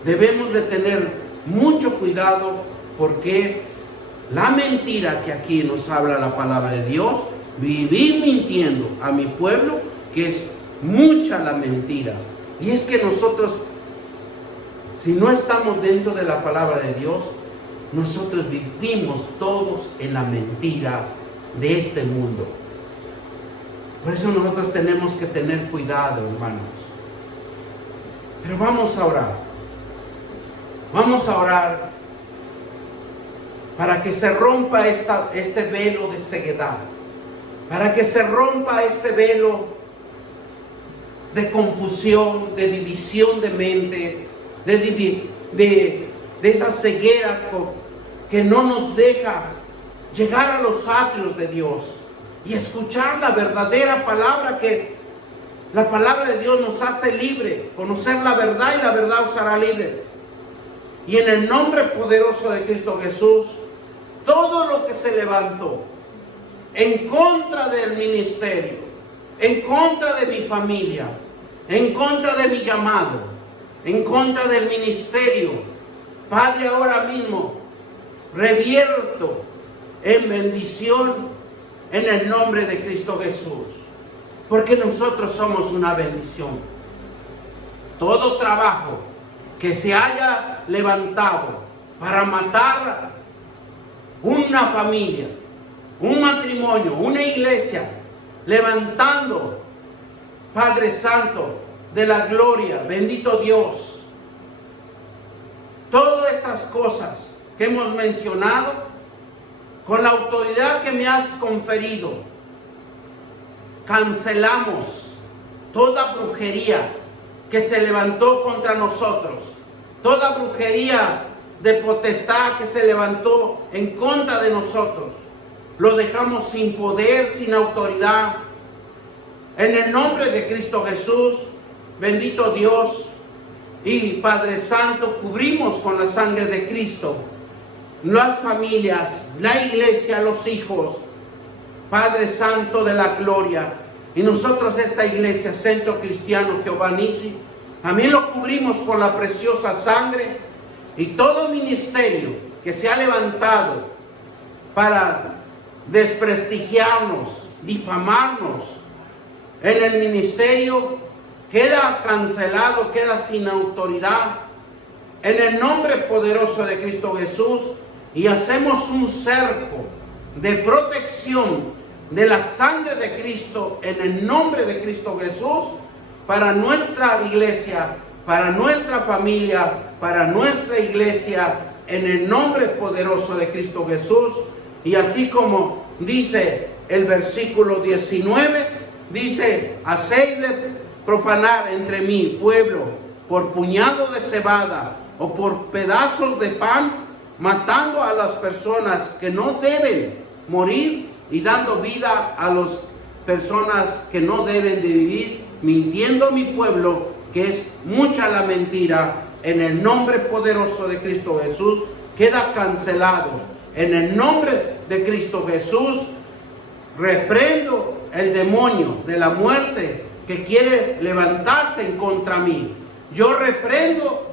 Debemos de tener mucho cuidado, porque la mentira que aquí nos habla la palabra de Dios, vivir mintiendo a mi pueblo, que es mucha la mentira. Y es que nosotros, si no estamos dentro de la palabra de Dios, nosotros vivimos todos en la mentira de este mundo. Por eso nosotros tenemos que tener cuidado, hermanos. Pero vamos a orar. Vamos a orar para que se rompa este velo de ceguedad. Para que se rompa este velo de confusión, de división de mente, de esa ceguera que no nos deja llegar a los atrios de Dios y escuchar la verdadera palabra, que la palabra de Dios nos hace libre, conocer la verdad y la verdad os hará libre. Y en el nombre poderoso de Cristo Jesús, todo lo que se levantó en contra del ministerio, en contra de mi familia, en contra de mi llamado, en contra del ministerio, Padre, ahora mismo revierto en bendición en el nombre de Cristo Jesús, porque nosotros somos una bendición. Todo trabajo que se haya levantado para matar una familia, un matrimonio, una iglesia, levantando, Padre Santo de la gloria, bendito Dios, todas estas cosas que hemos mencionado, con la autoridad que me has conferido, cancelamos toda brujería que se levantó contra nosotros, toda brujería de potestad que se levantó en contra de nosotros. Lo dejamos sin poder, sin autoridad. En el nombre de Cristo Jesús, bendito Dios y Padre Santo, cubrimos con la sangre de Cristo las familias, la iglesia, los hijos, Padre Santo de la gloria. Y nosotros, esta iglesia, Centro Cristiano Jehová Nisi, también lo cubrimos con la preciosa sangre, y todo ministerio que se ha levantado para desprestigiarnos, difamarnos en el ministerio, queda cancelado, queda sin autoridad en el nombre poderoso de Cristo Jesús, y hacemos un cerco de protección de la sangre de Cristo en el nombre de Cristo Jesús para nuestra iglesia, para nuestra familia, para nuestra iglesia, en el nombre poderoso de Cristo Jesús. Y así como dice el versículo 19, dice: hacéis de profanar entre mi pueblo por puñado de cebada o por pedazos de pan, matando a las personas que no deben morir y dando vida a las personas que no deben de vivir, mintiendo a mi pueblo, que es mucha la mentira. En el nombre poderoso de Cristo Jesús queda cancelado. En el nombre de Cristo Jesús reprendo el demonio de la muerte que quiere levantarse en contra mí. Yo reprendo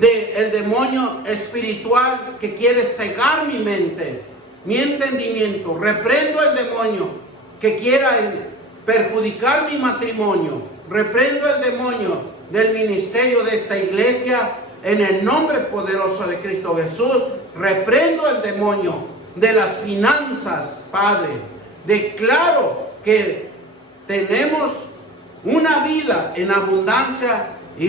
el demonio espiritual que quiere cegar mi mente, mi entendimiento. Reprendo el demonio que quiera perjudicar mi matrimonio. Reprendo el demonio del ministerio de esta iglesia en el nombre poderoso de Cristo Jesús. Reprendo el demonio de las finanzas, Padre. Declaro que tenemos una vida en abundancia y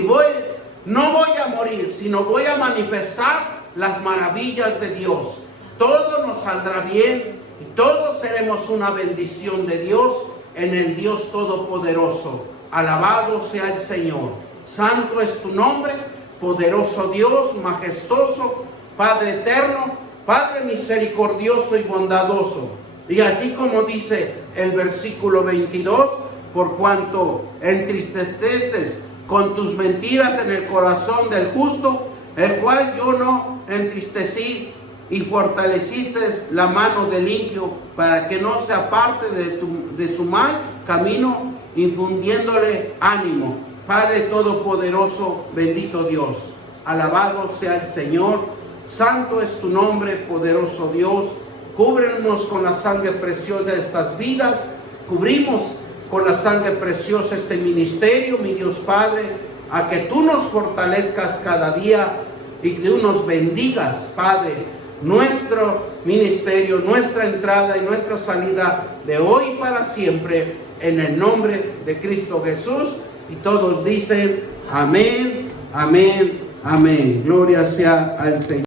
no voy a morir, sino voy a manifestar las maravillas de Dios. Todo nos saldrá bien y todos seremos una bendición de Dios en el Dios Todopoderoso. Alabado sea el Señor. Santo es tu nombre, poderoso Dios, majestuoso, Padre eterno, Padre misericordioso y bondadoso. Y así como dice el versículo 22, por cuanto entristeces con tus mentiras en el corazón del justo, el cual yo no entristecí, y fortaleciste la mano del limpio para que no se aparte de su mal camino, infundiéndole ánimo. Padre todopoderoso, bendito Dios, alabado sea el Señor. Santo es tu nombre, poderoso Dios. Cúbrenos con la sangre preciosa de estas vidas. Cubrimos con la sangre preciosa este ministerio, mi Dios Padre, a que tú nos fortalezcas cada día y que tú nos bendigas, Padre, nuestro ministerio, nuestra entrada y nuestra salida de hoy para siempre, en el nombre de Cristo Jesús. Y todos dicen Amén, amén, amén. Gloria sea al Señor.